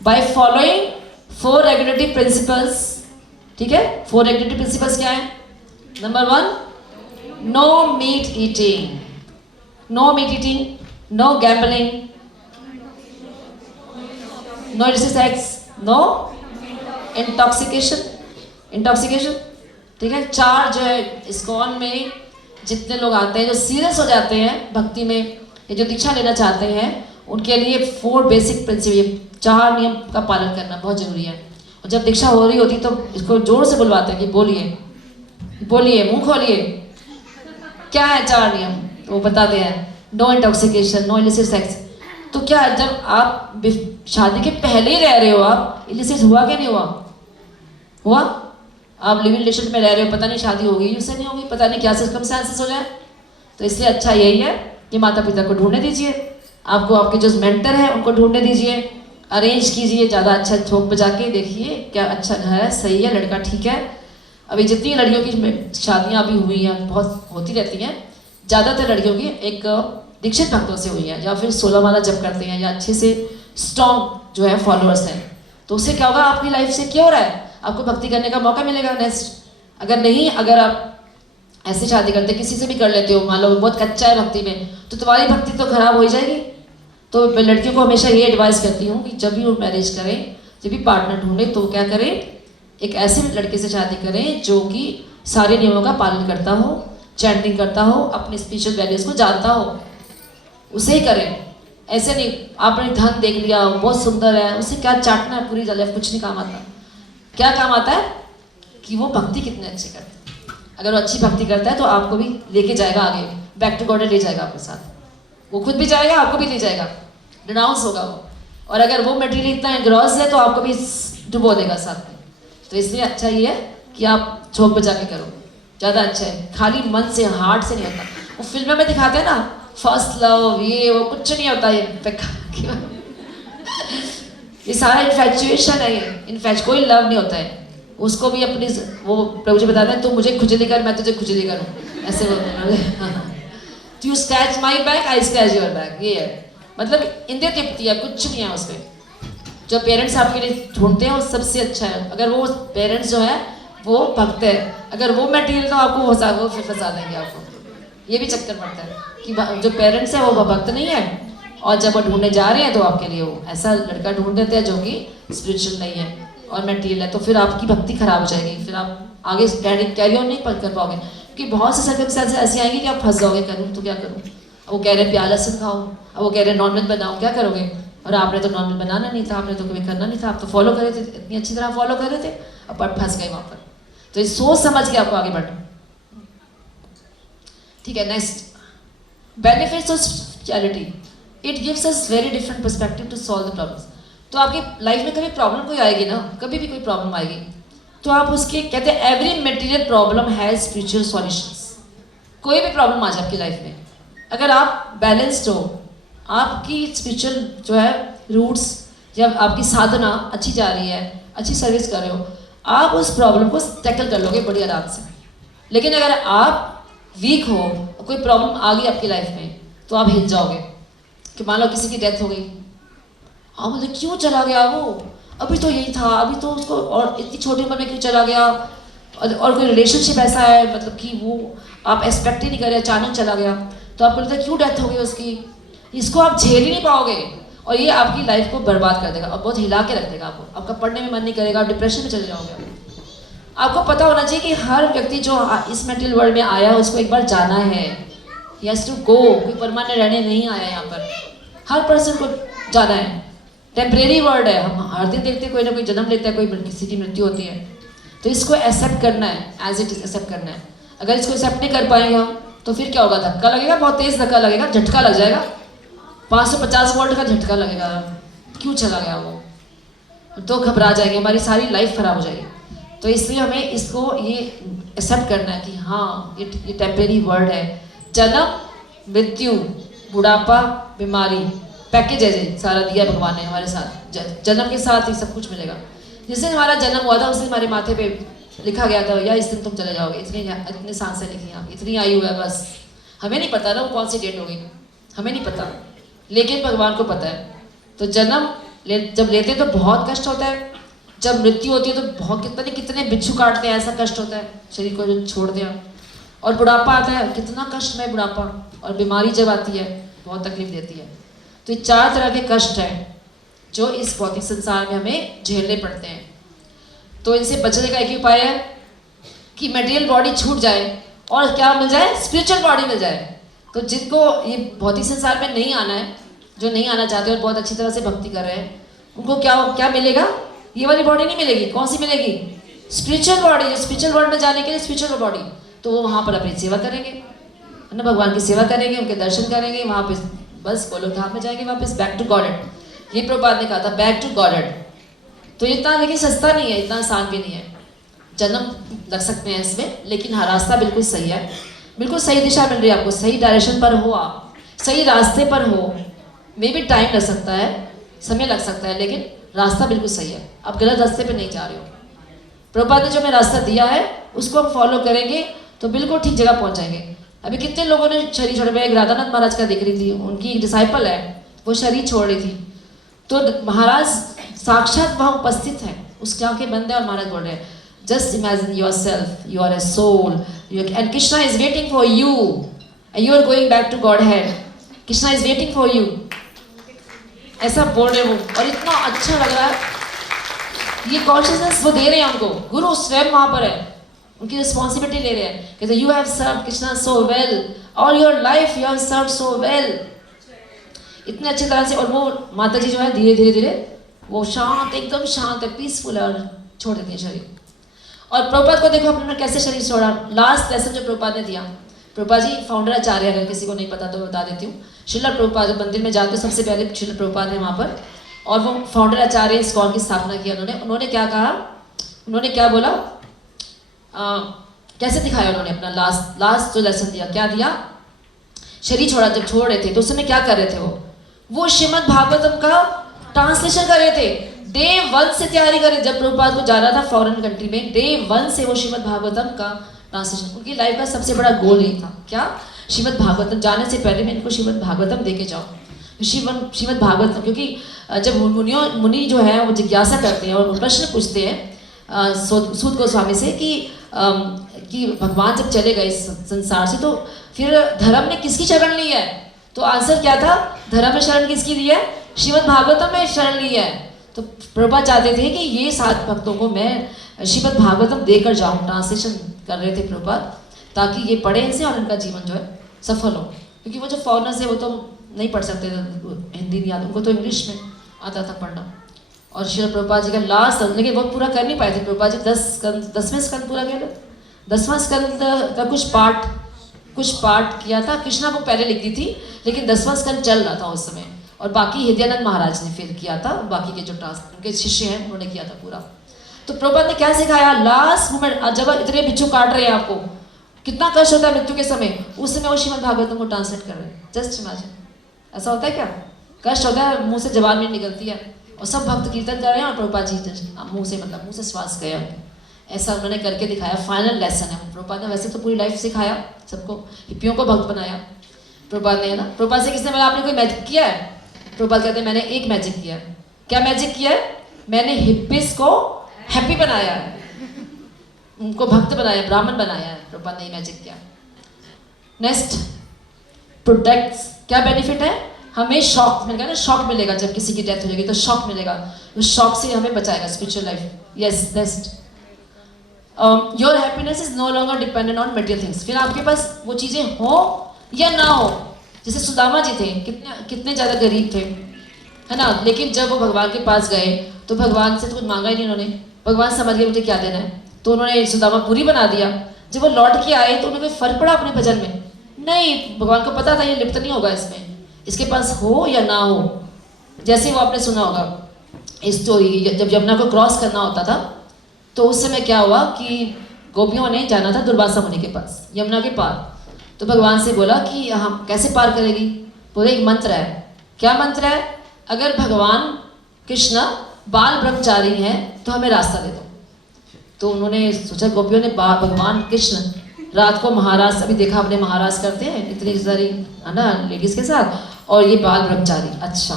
बाय फॉलोइंग 4 रेगुलेटरी प्रिंसिपल्स, ठीक है। 4 रेगुलेटरी प्रिंसिपल्स क्या है? Number 1, no meat eating, no gambling, no illicit sex, no intoxication, ठीक है। 4 जो है इस्कॉन में जितने लोग आते हैं जो सीरियस हो जाते हैं भक्ति में, ये जो दीक्षा लेना चाहते हैं, उनके लिए 4 बेसिक प्रिंसिपल, 4 नियम का पालन करना बहुत जरूरी है। और जब दीक्षा हो रही होती तो इसको जोर से बुलवाते हैं कि बोलिए, मुंह खोलिए। क्या है 4 नियम? तो वो बताते हैं no intoxication, no illicit sex. तो क्या जब आप शादी के पहले ही रह रहे हो, आप इलिसिट हुआ क्या नहीं हुआ? हुआ। आप लिविंग रिलेशन में रह रहे हो, पता नहीं शादी होगी उससे नहीं होगी, पता नहीं क्या सर्कमस्टेंसेस हो जाए। तो इसलिए अच्छा यही है कि माता पिता को ढूंढने दीजिए, आपको आपके जो मेंटर है उनको ढूंढने दीजिए, अरेंज कीजिए, ज़्यादा अच्छा ठोक बजा के देखिए क्या अच्छा घर है, सही है, लड़का ठीक है। अभी जितनी लड़कियों की शादियाँ अभी हुई हैं, बहुत होती रहती हैं, ज़्यादातर लड़कियों की एक दीक्षित भक्तों से हुई है, या फिर 16 माला जप करते हैं, या अच्छे से स्ट्रॉन्ग जो है फॉलोअर्स हैं। तो उससे क्या होगा, आपकी लाइफ से क्या हो रहा है, आपको भक्ति करने का मौका मिलेगा नेक्स्ट। अगर नहीं, अगर आप ऐसे शादी करते किसी से भी कर लेते हो, मान लो बहुत कच्चा है भक्ति में, तो तुम्हारी भक्ति तो खराब हो ही जाएगी। तो मैं लड़कियों को हमेशा ये एडवाइस करती हूँ कि जब भी वो मैरिज करें, जब भी पार्टनर ढूंढे, तो क्या करें, एक ऐसे लड़के से शादी करें जो कि सारे नियमों का पालन करता हो, चैंटिंग करता हो, अपने स्पिरिचुअल वैल्यूज को जानता हो, उसे ही करें। ऐसे नहीं आपने धन देख लिया बहुत सुंदर है, उससे क्या चाटना है पूरी लाइफ, कुछ नहीं काम आता। क्या काम आता है कि वो भक्ति कितने अच्छे करते हैं। अगर वो अच्छी भक्ति करता है तो आपको भी लेके जाएगा आगे, बैक टू गॉड ले जाएगा आपके साथ, वो खुद भी जाएगा, आपको भी ले जाएगा, डिनाउंस होगा वो। और अगर वो मटेरियल इतना एग्रॉस है तो आपको भी डुबो देगा साथ में। तो इसलिए अच्छा ये है कि आप झोंक बजा के करो, ज़्यादा अच्छा है। खाली मन से, हार्ट से नहीं होता। वो फिल्मों में दिखाते हैं ना, फर्स्ट लव, ये वो, कुछ नहीं होता ये ये सारा इन्फैचुएशन है, ये कोई लव नहीं होता है। उसको भी अपनी, वो प्रभु जी बताते हैं, तू मुझे खुजली कर, मैं तुझे खुजली करूँ, ऐसे वो you scratch my back, I scratch your back, ये है मतलब इंद्रिय तृप्ति है, कुछ नहीं है उसमें। जो पेरेंट्स आपके लिए ढूंढते हैं वो सबसे अच्छा है। अगर वो पेरेंट्स जो है वो भक्त है, अगर वो मटेरियल तो आपको वो फिर फंसा देंगे आपको। ये भी चक्कर पड़ता है कि जो पेरेंट्स है वो भक्त नहीं है, और जब वो ढूंढने जा रहे हैं तो आपके लिए वो ऐसा लड़का ढूंढ देते हैं जो कि स्पिरिचुअल नहीं है और मटेरियल है, तो फिर आपकी भक्ति खराब हो जाएगी, फिर आप आगे कैरी ऑन नहीं कर पाओगे। कि बहुत से सर्कमस्टेंसेस ऐसी आएंगी कि आप फंस जाओगे, करूँ तो क्या करूँ। अब वो कह रहे हैं प्याज लहसुन खाओ, अब वो कह रहे हैं नॉनवेज बनाओ, क्या करोगे। और आपने तो नॉनवेज बनाना नहीं था, आपने तो कभी करना नहीं था, आप तो फॉलो कर रहे थे, इतनी अच्छी तरह फॉलो कर रहे थे, अब बट फंस गए वहाँ पर। तो ये सोच समझ के आपको आगे बढ़ना, ठीक है। Next, benefits of spirituality, it gives us very different perspective to solve the problems. तो आपकी लाइफ में कभी प्रॉब्लम कोई आएगी ना, कभी भी कोई प्रॉब्लम आएगी, तो आप उसके कहते हैं every material problem has spiritual solutions. कोई भी प्रॉब्लम आ जाए आपकी लाइफ में, अगर आप बैलेंस्ड हो, आपकी स्पिरिचुअल जो है रूट्स या आपकी साधना अच्छी जा रही है, अच्छी सर्विस कर रहे हो, आप उस प्रॉब्लम को टैकल कर लोगे बड़ी आराम से। लेकिन अगर आप वीक हो, कोई प्रॉब्लम आ गई आपकी लाइफ में, तो आप हिल जाओगे। कि मान लो किसी की डेथ हो गई, आप बोलते क्यों चला गया वो, अभी तो यही था, अभी तो उसको, और इतनी छोटी उम्र में क्यों चला गया, और कोई रिलेशनशिप ऐसा है मतलब कि वो आप एक्सपेक्ट ही नहीं कर रहे, अचानक चला गया, तो आपको लगता है क्यों डेथ हो गई उसकी। इसको आप झेल ही नहीं पाओगे और ये आपकी लाइफ को बर्बाद कर देगा और बहुत हिला के रख देगा आपको, आपका पढ़ने में मन नहीं करेगा, आप डिप्रेशन में चले जाओगे। आपको पता होना चाहिए कि हर व्यक्ति जो इस मेटेरियल वर्ल्ड में आया है उसको एक बार जाना है, ही हैज टू गो, कोई परमानेंट रहने नहीं आया यहाँ पर, हर पर्सन को जाना है। टेम्परेरी वर्ल्ड है, हम हर दिन देखते हैं कोई ना कोई जन्म लेता है, कोई किसी की मृत्यु होती है, तो इसको एक्सेप्ट करना है, एज इट इज एक्सेप्ट करना है। अगर इसको एक्सेप्ट नहीं कर पाएंगे हम, तो फिर क्या होगा, धक्का लगेगा, बहुत तेज धक्का लगेगा, झटका लग जाएगा, 550 वोल्ट का झटका लगेगा, क्यों चला गया वो, तो घबरा जाएंगे, हमारी सारी लाइफ खराब हो जाएगी। तो इसलिए हमें इसको ये एक्सेप्ट करना है कि हाँ ये टेम्परेरी वर्ल्ड है। जन्म, मृत्यु, बुढ़ापा, बीमारी, पैकेज है सारा दिया भगवान ने हमारे साथ, जन्म के साथ ही सब कुछ मिलेगा। जिस दिन हमारा जन्म हुआ था उस दिन हमारे माथे पे लिखा गया था, या इस दिन तुम चले जाओगे, इतनी सांसें लिखी हैं, इतनी आयु है, बस हमें नहीं पता ना वो कौन सी डेट होगी, हमें नहीं पता, लेकिन भगवान को पता है। तो जन्म जब लेते तो बहुत कष्ट होता है, जब मृत्यु होती है तो बहुत कितने बिच्छू काटते हैं, ऐसा कष्ट होता है शरीर को जो छोड़ दिया। और बुढ़ापा आता है, कितना कष्ट में बुढ़ापा, और बीमारी जब आती है बहुत तकलीफ देती है। तो ये 4 तरह के कष्ट हैं जो इस भौतिक संसार में हमें झेलने पड़ते हैं। तो इनसे बचने का एक ही उपाय है कि मटेरियल बॉडी छूट जाए और क्या मिल जाए, स्पिरिचुअल बॉडी मिल जाए। तो जिनको ये भौतिक संसार में नहीं आना है, जो नहीं आना चाहते और बहुत अच्छी तरह से भक्ति कर रहे हैं, उनको क्या मिलेगा, ये वाली बॉडी नहीं मिलेगी। कौन सी मिलेगी, स्पिरिचुअल बॉडी, जो स्पिरिचुअल वर्ल्ड में जाने के लिए स्पिरिचुअल बॉडी, तो वो वहाँ पर अपनी सेवा करेंगे, है ना, भगवान की सेवा करेंगे, उनके दर्शन करेंगे, वहाँ पे बस गोलोक धाम में जाएंगे वापस, बैक टू गॉडेड। ये प्रभुपाद ने कहा था, बैक टू गॉडेड। तो इतना लेकिन सस्ता नहीं है, इतना आसान भी नहीं है, जन्म लग सकते हैं इसमें, लेकिन हाँ रास्ता बिल्कुल सही है, बिल्कुल सही दिशा मिल रही है आपको, सही डायरेक्शन पर हो आप, सही रास्ते पर हो। मे भी टाइम लग सकता है, समय लग सकता है, लेकिन रास्ता बिल्कुल सही है, आप गलत रास्ते पे नहीं जा रहे हो। प्रभुपाद ने जो हमें रास्ता दिया है उसको हम फॉलो करेंगे तो बिल्कुल ठीक जगह पहुंच जाएंगे। अभी कितने लोगों ने शरीर छोड़, एक राधानाथ महाराज का दिख रही थी, उनकी एक डिसाइपल है, वो शरीर छोड़ रही थी, तो महाराज साक्षात वहाँ उपस्थित है, उसकी आंखें बंद है और महाराज बोल रहे हैं, just imagine yourself, you are a soul and Krishna is waiting for you and you are going back to godhead, Krishna is waiting for you, ऐसा बोल रहे वो। और इतना अच्छा लग रहा है, ये कॉन्शियसनेस वो दे रहे हैं उनको, गुरु स्वयं वहाँ पर है, उनकी रिस्पॉन्सिबिलिटी ले रहे हैं, कहते you have served Krishna so well, all your life you have served so well, इतने अच्छी तरह से। और वो माता जी जो है धीरे धीरे धीरे वो शांत, एकदम शांत है, पीसफुल है, और छोड़ देती है शरीर। और प्रभुपाद को देखो अपने कैसे शरीर छोड़ा। लास्ट लेसन जो प्रभुपाद ने दिया, प्रभुपाद जी फाउंडर आचार्य, अगर किसी को नहीं पता तो बता देती हूँ, श्रील प्रभुपाद जब मंदिर में जाते सबसे पहले श्रील प्रभुपाद है वहाँ पर, और वो फाउंडर आचार्य इस्कॉन की स्थापना की उन्होंने क्या कहा, उन्होंने क्या बोला, कैसे दिखाया उन्होंने अपना लास्ट जो लेसन दिया, क्या दिया, शरीर छोड़ा, जब छोड़ रहे थे तो उस समय क्या कर रहे थे, वो श्रीमद् भागवतम का ट्रांसलेशन कर रहे थे, डे 1 से तैयारी कर रहे। जब प्रभुपाद को जाना था फॉरेन कंट्री में, डे 1 से वो श्रीमद् भागवतम का ट्रांसलेशन, उनकी लाइफ का सबसे बड़ा गोल यही था, क्या, श्रीमद् भागवतम, जाने से पहले मैं इनको श्रीमद् भागवतम दे के जाऊँ, श्रीमद् भागवतम। क्योंकि जब मुनि जो है वो जिज्ञासा करते हैं और वो प्रश्न पूछते हैं सूत गोस्वामी से कि भगवान जब चले गए इस संसार से तो फिर धर्म ने किसकी शरण ली है, तो आंसर क्या था, धर्म ने शरण किसकी ली है, श्रीमद् भागवतम में शरण ली है। तो प्रभुपाद चाहते थे कि ये 7 भक्तों को मैं श्रीमद् भागवतम देकर जाऊँ, ट्रांसलेशन कर रहे थे प्रभुपाद, ताकि ये पढ़े इसे और इनका जीवन जो है सफल हो। क्योंकि वो जो फॉरनर्स है वो तो नहीं पढ़ सकते थे, हिंदी नहीं आता उनको, तो इंग्लिश में आता था पढ़ना। और श्री प्रभुपाद जी का लास्ट, लेकिन वो पूरा कर नहीं पाए थे प्रभुपाद जी, 10वें स्कंद पूरा किया, 10वां स्कंद का कुछ पाठ किया था, कृष्णा बुक पहले लिख दी थी, लेकिन 10वां स्कंद चल रहा था उस समय, और बाकी हृदयानंद महाराज ने फिर किया था, बाकी के जो उनके शिष्य हैं उन्होंने किया था पूरा। तो प्रभुपाद ने क्या सिखाया, लास्ट मोमेंट जब इतने बिच्छू काट रहे हैं आपको, कितना कष्ट होता है मृत्यु के समय, उस समय वो श्रीमद् भागवतम को ट्रांसलेट कर रहे हैं। जस्ट इमेजिन, ऐसा होता है क्या, कष्ट होता है, मुंह से जबान भी निकलती है, और सब भक्त कीर्तन कर रहे हैं और प्रभुपाद जी मुंह से श्वास गया, ऐसा उन्होंने करके दिखाया। फाइनल लेसन है प्रभुपाद ने, वैसे तो पूरी लाइफ सिखाया सबको, हिप्पियों को भक्त बनाया प्रभुपाद ने, है ना। प्रभुपाद से किसने बोला आपने कोई मैजिक किया है, प्रभुपाद कहते हैं मैंने एक मैजिक किया है। क्या मैजिक किया है, मैंने हिप्पीज को हैप्पी बनाया है, उनको भक्त बनाया, ब्राह्मण बनाया है, प्रभुपाद ने मैजिक किया। नेक्स्ट, प्रोटेक्ट्स, क्या बेनिफिट है, हमें शॉक मिलेगा ना, शॉक मिलेगा जब किसी की डेथ हो जाएगी तो शॉक मिलेगा, उस शॉक से हमें बचाएगा spiritual life. Yes, next, your happiness is no longer dependent on material things. फिर आपके पास वो चीजें हो या ना हो, जैसे सुदामा जी थे, कितने ज्यादा गरीब थे, है ना, लेकिन जब वो भगवान के पास गए तो भगवान से तो कुछ मांगा ही नहीं उन्होंने, भगवान समझ गए मुझे क्या देना है, तो उन्होंने सुदामा पूरी बना दिया। जब वो लौट के आए तो उन्हें कोई फर्क पड़ा अपने भजन में, नहीं, भगवान को पता था ये लिप्त नहीं होगा इसमें, इसके पास हो या ना हो। जैसे वो आपने सुना होगा स्टोरी, जब यमुना को क्रॉस करना होता था तो उस समय क्या हुआ कि गोपियों ने जाना था दुर्वासा मुनि के पास, यमुना के पार, तो भगवान से बोला कि हम कैसे पार करेगी, बोले एक मंत्र है। क्या मंत्र है, अगर भगवान कृष्ण बाल ब्रह्मचारी हैं तो हमें रास्ता दे दो। तो उन्होंने सोचा, गोपियों ने, भगवान कृष्ण रात को महाराज, अभी देखा आपने महाराज करते हैं इतनी सारी, है ना, लेडीज के साथ, और ये बाल ब्रह्मचारी, अच्छा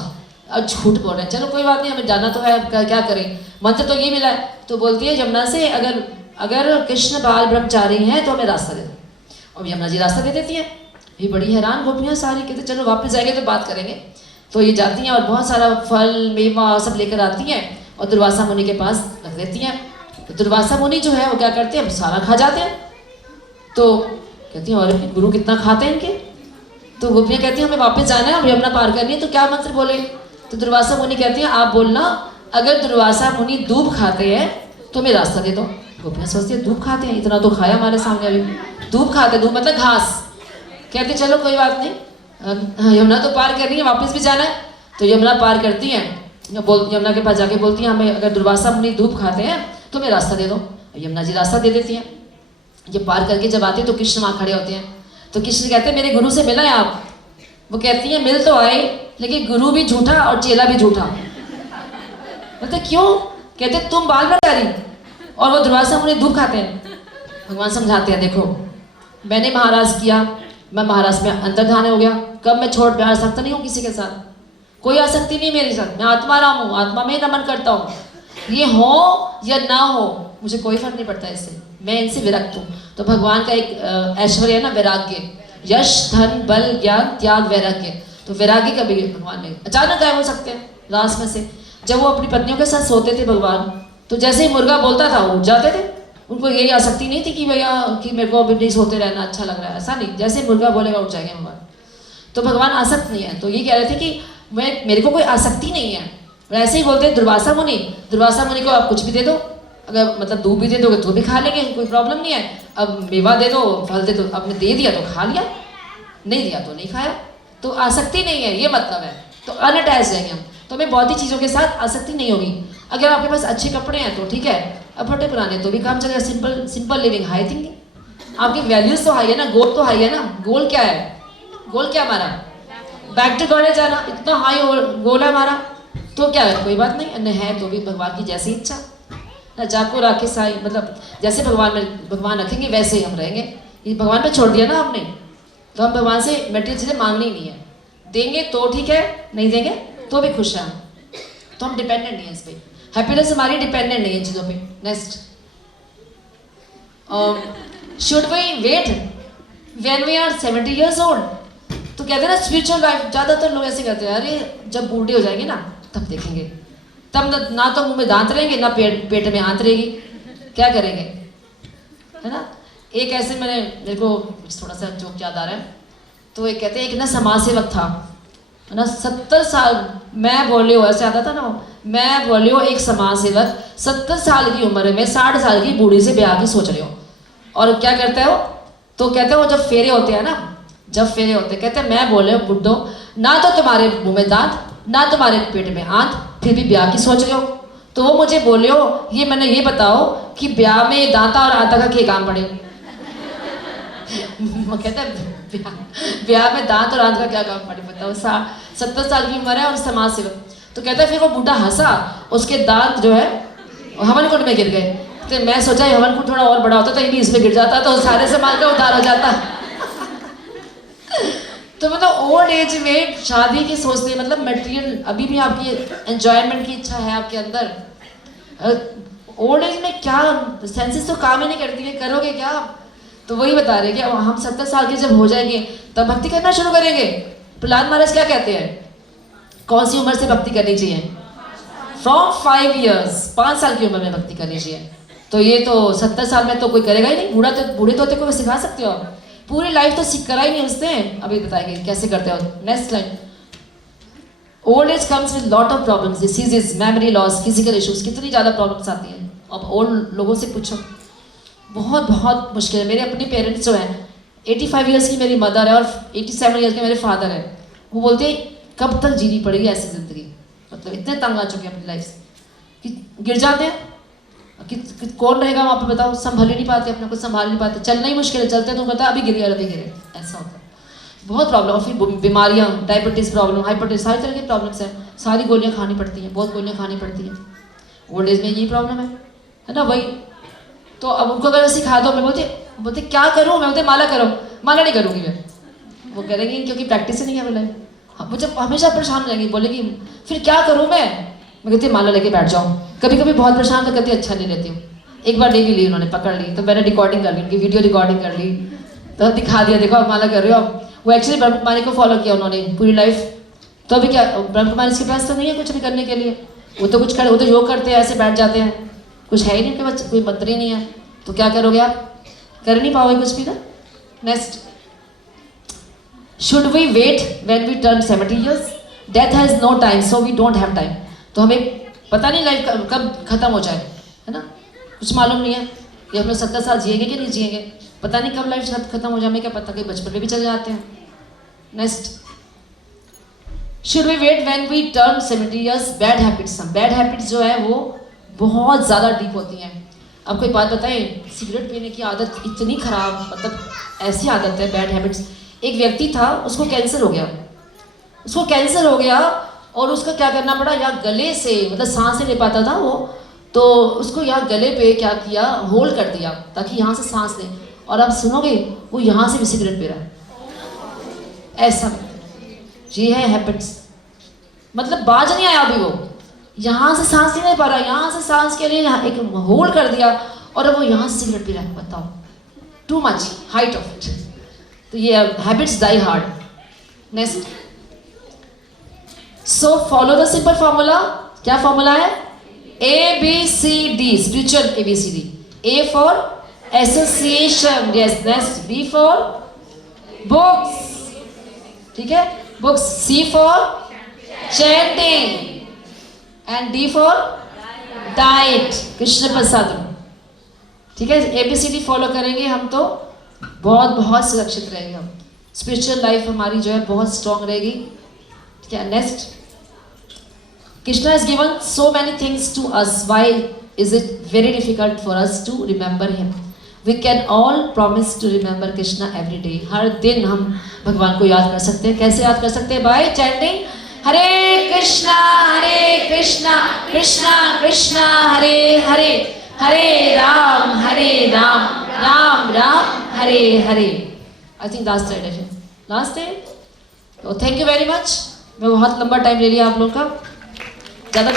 अब झूठ बोल रहे हैं, चलो कोई बात नहीं, हमें जाना तो है, क्या करें, मंत्र तो ये मिला है। तो बोलती है यमुना से, अगर कृष्ण बाल ब्रह्मचारी हैं तो हमें रास्ता दे दो। और यमुना जी रास्ता दे देती है। ये बड़ी हैरान गोपियाँ सारी, कहते चलो वापस जाएंगे तो बात करेंगे। तो ये जाती हैं और बहुत सारा फल मेवा सब लेकर आती हैं और दुर्वासा मुनि के पास रख देती हैं। तो दुर्वासा मुनि जो है वो क्या करते हैं, सारा खा जाते हैं। तो कहती हैं और गुरु कितना खाते हैं इनके। तो गोपियाँ कहती हैं हमें वापस जाना है, हम यमुना पार करनी है, तो क्या मंत्र बोले। तो दुर्वासा मुनि कहती हैं आप बोलना, अगर दुर्वासा मुनि दूब खाते हैं तो हमें रास्ता दे दो। गोपियाँ सोचती है दूब खाते हैं, इतना तो खाया हमारे सामने अभी, दूब खाते, दूब मतलब घास, कहते चलो कोई बात नहीं, यमुना तो पार करनी है, वापस भी जाना है। तो यमुना पार करती हैं, यमुना के पास जाके बोलती हैं हमें अगर दुर्वासा मुनि धूप खाते हैं तो हमें रास्ता दे दो। यमुना जी रास्ता दे देती हैं। ये पार करके जब आते हैं तो कृष्ण वहाँ खड़े होते हैं। तो कृष्ण कहते हैं मेरे गुरु से मिला है आप? वो कहती है मिल तो आए, लेकिन गुरु भी झूठा और चेला भी झूठा। बोलते क्यों? कहते तुम बाल ब्रह्मचारी और वो दुर्वासा मुनि धूप खाते हैं। भगवान समझाते हैं देखो मैंने महाराज किया, मैं महाराज में अंतर्धान हो गया, कब मैं छोड़ प्यार सकता नहीं हूँ किसी के साथ, कोई आसक्ति नहीं मेरे साथ, मैं आत्मा राम हूँ, आत्मा में नमन करता हूँ। ये हो या ना हो मुझे कोई फर्क नहीं पड़ता इससे, मैं इनसे विरक्त हूँ। तो भगवान का एक ऐश्वर्य है ना वैराग्य, यश धन बल ज्ञान त्याग वैराग्य। तो वैराग्य कभी भगवान ने अचानक गायब हो सकते हैं रास में से। जब वो अपनी पत्नियों के साथ सोते थे भगवान, तो जैसे ही मुर्गा बोलता था वो उठ जाते थे। उनको यही आसक्ति नहीं थी कि भैया कि मेरे को अभी नहीं सोते रहना अच्छा लग रहा है, ऐसा नहीं, जैसे मुर्गा बोलेगा उठ जाएंगे भगवान। तो भगवान आसक्त नहीं है। तो ये कह रहे थे कि मेरे को कोई आसक्ति नहीं है। ऐसे ही बोलते हैं दुर्वासा मुनि, दुर्वासा मुनि को आप कुछ भी दे दो, अगर मतलब दूध भी दे दोगे तो भी खा लेंगे, कोई प्रॉब्लम नहीं है। अब मेवा दे दो, फल दे दो, आपने दे दिया तो खा लिया, नहीं दिया तो नहीं खाया। तो आसक्ति नहीं है, ये मतलब है। तो अनअटैच रहेंगे हम, तो हमें भौतिक चीज़ों के साथ आसक्ति नहीं होगी। अगर आपके पास अच्छे कपड़े हैं तो ठीक है, अब फटे पुराने तो भी काम चलेगा। सिंपल लिविंग, हाई थिंकिंग, आपकी वैल्यूज तो हाई है ना, गोल तो हाई है ना। गोल क्या है? गोल क्या हमारा? बैक टू गॉड जाना, इतना हाई गोल है हमारा, तो क्या है कोई बात नहीं, न है तो भी भगवान की जैसी इच्छा ना, जाको राखे साई, मतलब जैसे भगवान रखेंगे वैसे ही हम रहेंगे। ये भगवान पे छोड़ दिया ना हमने, तो हम भगवान से मटेरियल चीज़ें मांगनी नहीं है, देंगे तो ठीक है, नहीं देंगे तो भी खुश हैं। तो हम डिपेंडेंट नहीं है इस पर, हैप्पीनेस हमारी डिपेंडेंट नहीं है इन चीज़ों पे। Next, should we wait when we are 70 years old? तो कहते हैं ना स्पिरिचुअल लाइफ, ज़्यादातर लोग ऐसे कहते हैं अरे जब बूढ़े हो जाएंगे ना तब देखेंगे, तब ना तो मुंह में दांत रहेंगे ना पेट में आंत रहेगी, क्या करेंगे, है ना। एक ऐसे मेरे को थोड़ा सा जोक याद आ रहा है। तो एक कहते हैं एक ना समाज सेवक था, है ना, 70 साल, मैं बोलियो ऐसे आता था ना, मैं बोलियो एक समाज सेवक 70 साल की उम्र में 60 साल की बूढ़ी से ब्याह की सोच रहे हो, और क्या करते हो? तो कहते हैं वो जब फेरे होते हैं ना, जब फेरे होते हैं कहते हैं मैं बोले बुड्ढो, ना तो तुम्हारे मुंह में दांत ना तुम्हारे पेट में आंत, फिर भी ब्याह की सोच रहे हो। तो वो मुझे बोले हो ये मैंने ये बताओ कि ब्याह में दांता और आंता का क्या काम पड़े। वो कहते हैं ब्याह में दांत और आंत का क्या काम पड़े बताओ। 70 साल की उम्र है और समाज सेवक। तो कहता है फिर वो बूढ़ा हंसा, उसके दांत जो है हवन कुंड में गिर गए। तो मैं सोचा हवन कुंड थोड़ा और बड़ा होता तो ये भी इसमें गिर जाता तो सारे समाज का उद्धार हो जाता। तो मतलब ओल्ड एज में शादी की सोचते हैं, मतलब मटेरियल अभी भी आपकी एंजॉयमेंट की इच्छा है आपके अंदर। ओल्ड एज में क्या सेंसेस तो काम ही नहीं करती है, करोगे क्या? तो वही बता रहे कि अब हम 70 साल के जब हो जाएंगे तब भक्ति करना शुरू करेंगे। प्रहलाद महाराज क्या कहते हैं, कौन सी उम्र से भक्ति करनी चाहिए? फ्रॉम 5 years, 5 साल की उम्र में भक्ति करनी चाहिए। तो ये तो 70 साल में तो कोई करेगा ही नहीं। बूढ़े तोते को सिखा सकते हो, पूरी लाइफ तो करा ही नहीं उसने, अभी बताएंगे कैसे करते हो। Next line, old age comes with lot of problems, diseases, memory loss, physical issues, कितनी ज़्यादा प्रॉब्लम्स आती हैं। अब ओल्ड लोगों से पूछो, बहुत बहुत मुश्किल है। मेरे अपने पेरेंट्स जो हैं, 85 years की मेरी मदर है और 87 years के मेरे फादर हैं, वो बोलते हैं कब तक जीनी पड़ेगी ऐसी ज़िंदगी, मतलब इतने तंग आ चुके हैं अपनी लाइफ से कि गिर जाते हैं कि कौन रहेगा वहाँ पे बताओ, संभाल ही नहीं पाते, अपने को संभाल नहीं पाते, चलना ही मुश्किल है, चलते तो पता अभी गिरे और अभी गिरे, ऐसा होता है। बहुत प्रॉब्लम, और फिर बीमारियाँ, डायबिटीज़ प्रॉब्लम, हाइपरटेंशन, सारी तरह की प्रॉब्लम्स हैं, सारी गोलियाँ खानी पड़ती हैं, बहुत गोलियाँ खानी पड़ती हैं। ओल्ड एज में यही प्रॉब्लम है ना भाई। तो अब उनको अगर सिखा दो, मैं बोलते क्या करूँ, मैं बोलते माला करो, माला नहीं करूँगी मैं, वो करेंगी क्योंकि प्रैक्टिस ही नहीं है बोले। मुझे हमेशा परेशान हो जाएंगी, बोलेगी फिर क्या करूँ मैं कहती माला लेके बैठ जाऊँ। कभी कभी बहुत परेशान तो कहती अच्छा नहीं लेती हूँ। एक बार ले भी ली उन्होंने, पकड़ ली, तो मैंने रिकॉर्डिंग कर ली, उनकी वीडियो रिकॉर्डिंग कर ली, तो दिखा दिया देखो आप माला कर रहे हो। वो एक्चुअली ब्रह्म कुमारी को फॉलो किया उन्होंने पूरी लाइफ। तो अभी क्या ब्रह्म कुमारी के पास तो नहीं है कुछ भी करने के लिए, वो तो कुछ कर, वो तो योग करते हैं, ऐसे बैठ जाते हैं, कुछ है ही नहीं उनके पास, कोई मंत्र ही नहीं है। तो क्या करोगे आप, कर नहीं पाओगे कुछ भी ना। Next, should we wait when we turn 70 years? Death has no time so we don't have time. तो हमें पता नहीं लाइफ कब खत्म हो जाए, है ना, कुछ मालूम नहीं है कि हम लोग 70 साल जिएंगे कि नहीं जिएंगे। पता नहीं कब लाइफ खत्म हो जाए, क्या पता कि बचपन में भी चले जाते हैं. Next, should we wait when we turn 70 years? Bad habits. Bad habits जो है वो बहुत ज़्यादा डीप होती हैं. आपको एक बात बताएं, सिगरेट पीने की आदत इतनी खराब, मतलब ऐसी आदत है, बैड हैबिट्स. एक व्यक्ति था, उसको कैंसर हो गया और उसका क्या करना पड़ा, या गले से, मतलब सांस नहीं ले पाता था वो, तो उसको यहाँ गले पे क्या किया, होल कर दिया ताकि यहाँ से सांस ले. और आप सुनोगे वो यहाँ से भी सिगरेट पी रहा है. ऐसा ये है हैबिट्स. मतलब बाज नहीं आया अभी, वो यहाँ से सांस नहीं ले पा रहा, यहाँ से सांस के लिए यहाँ एक होल कर दिया और अब वो यहाँ से सिगरेट पी रहा है. बताओ, too much height of it. तो ये habits die hard. Next, so follow the simple formula. क्या फॉर्मूला है? ABCD, spiritual ABCD. A for association, yes. Next, B for books, ठीक है, books. C for chanting and D for diet, Krishna प्रसादम. ठीक है, ABCD follow करेंगे हम तो बहुत सुरक्षित रहेंगे हम. स्पिरिचुअल लाइफ हमारी जो है बहुत स्ट्रांग रहेगी. ठीक है. Next, Krishna has given so many things to us. Why is it very difficult for us to remember him? We can all promise to remember Krishna every day. हर दिन हम भगवान को याद कर सकते हैं. कैसे याद कर सकते हैं? By chanting Hare Krishna Krishna Krishna Hare Hare, Hare Ram Ram Ram Hare Hare. I think last day. So thank you very much. मैं बहुत लंबा टाइम ले लिया आप लोग का, ज़्यादा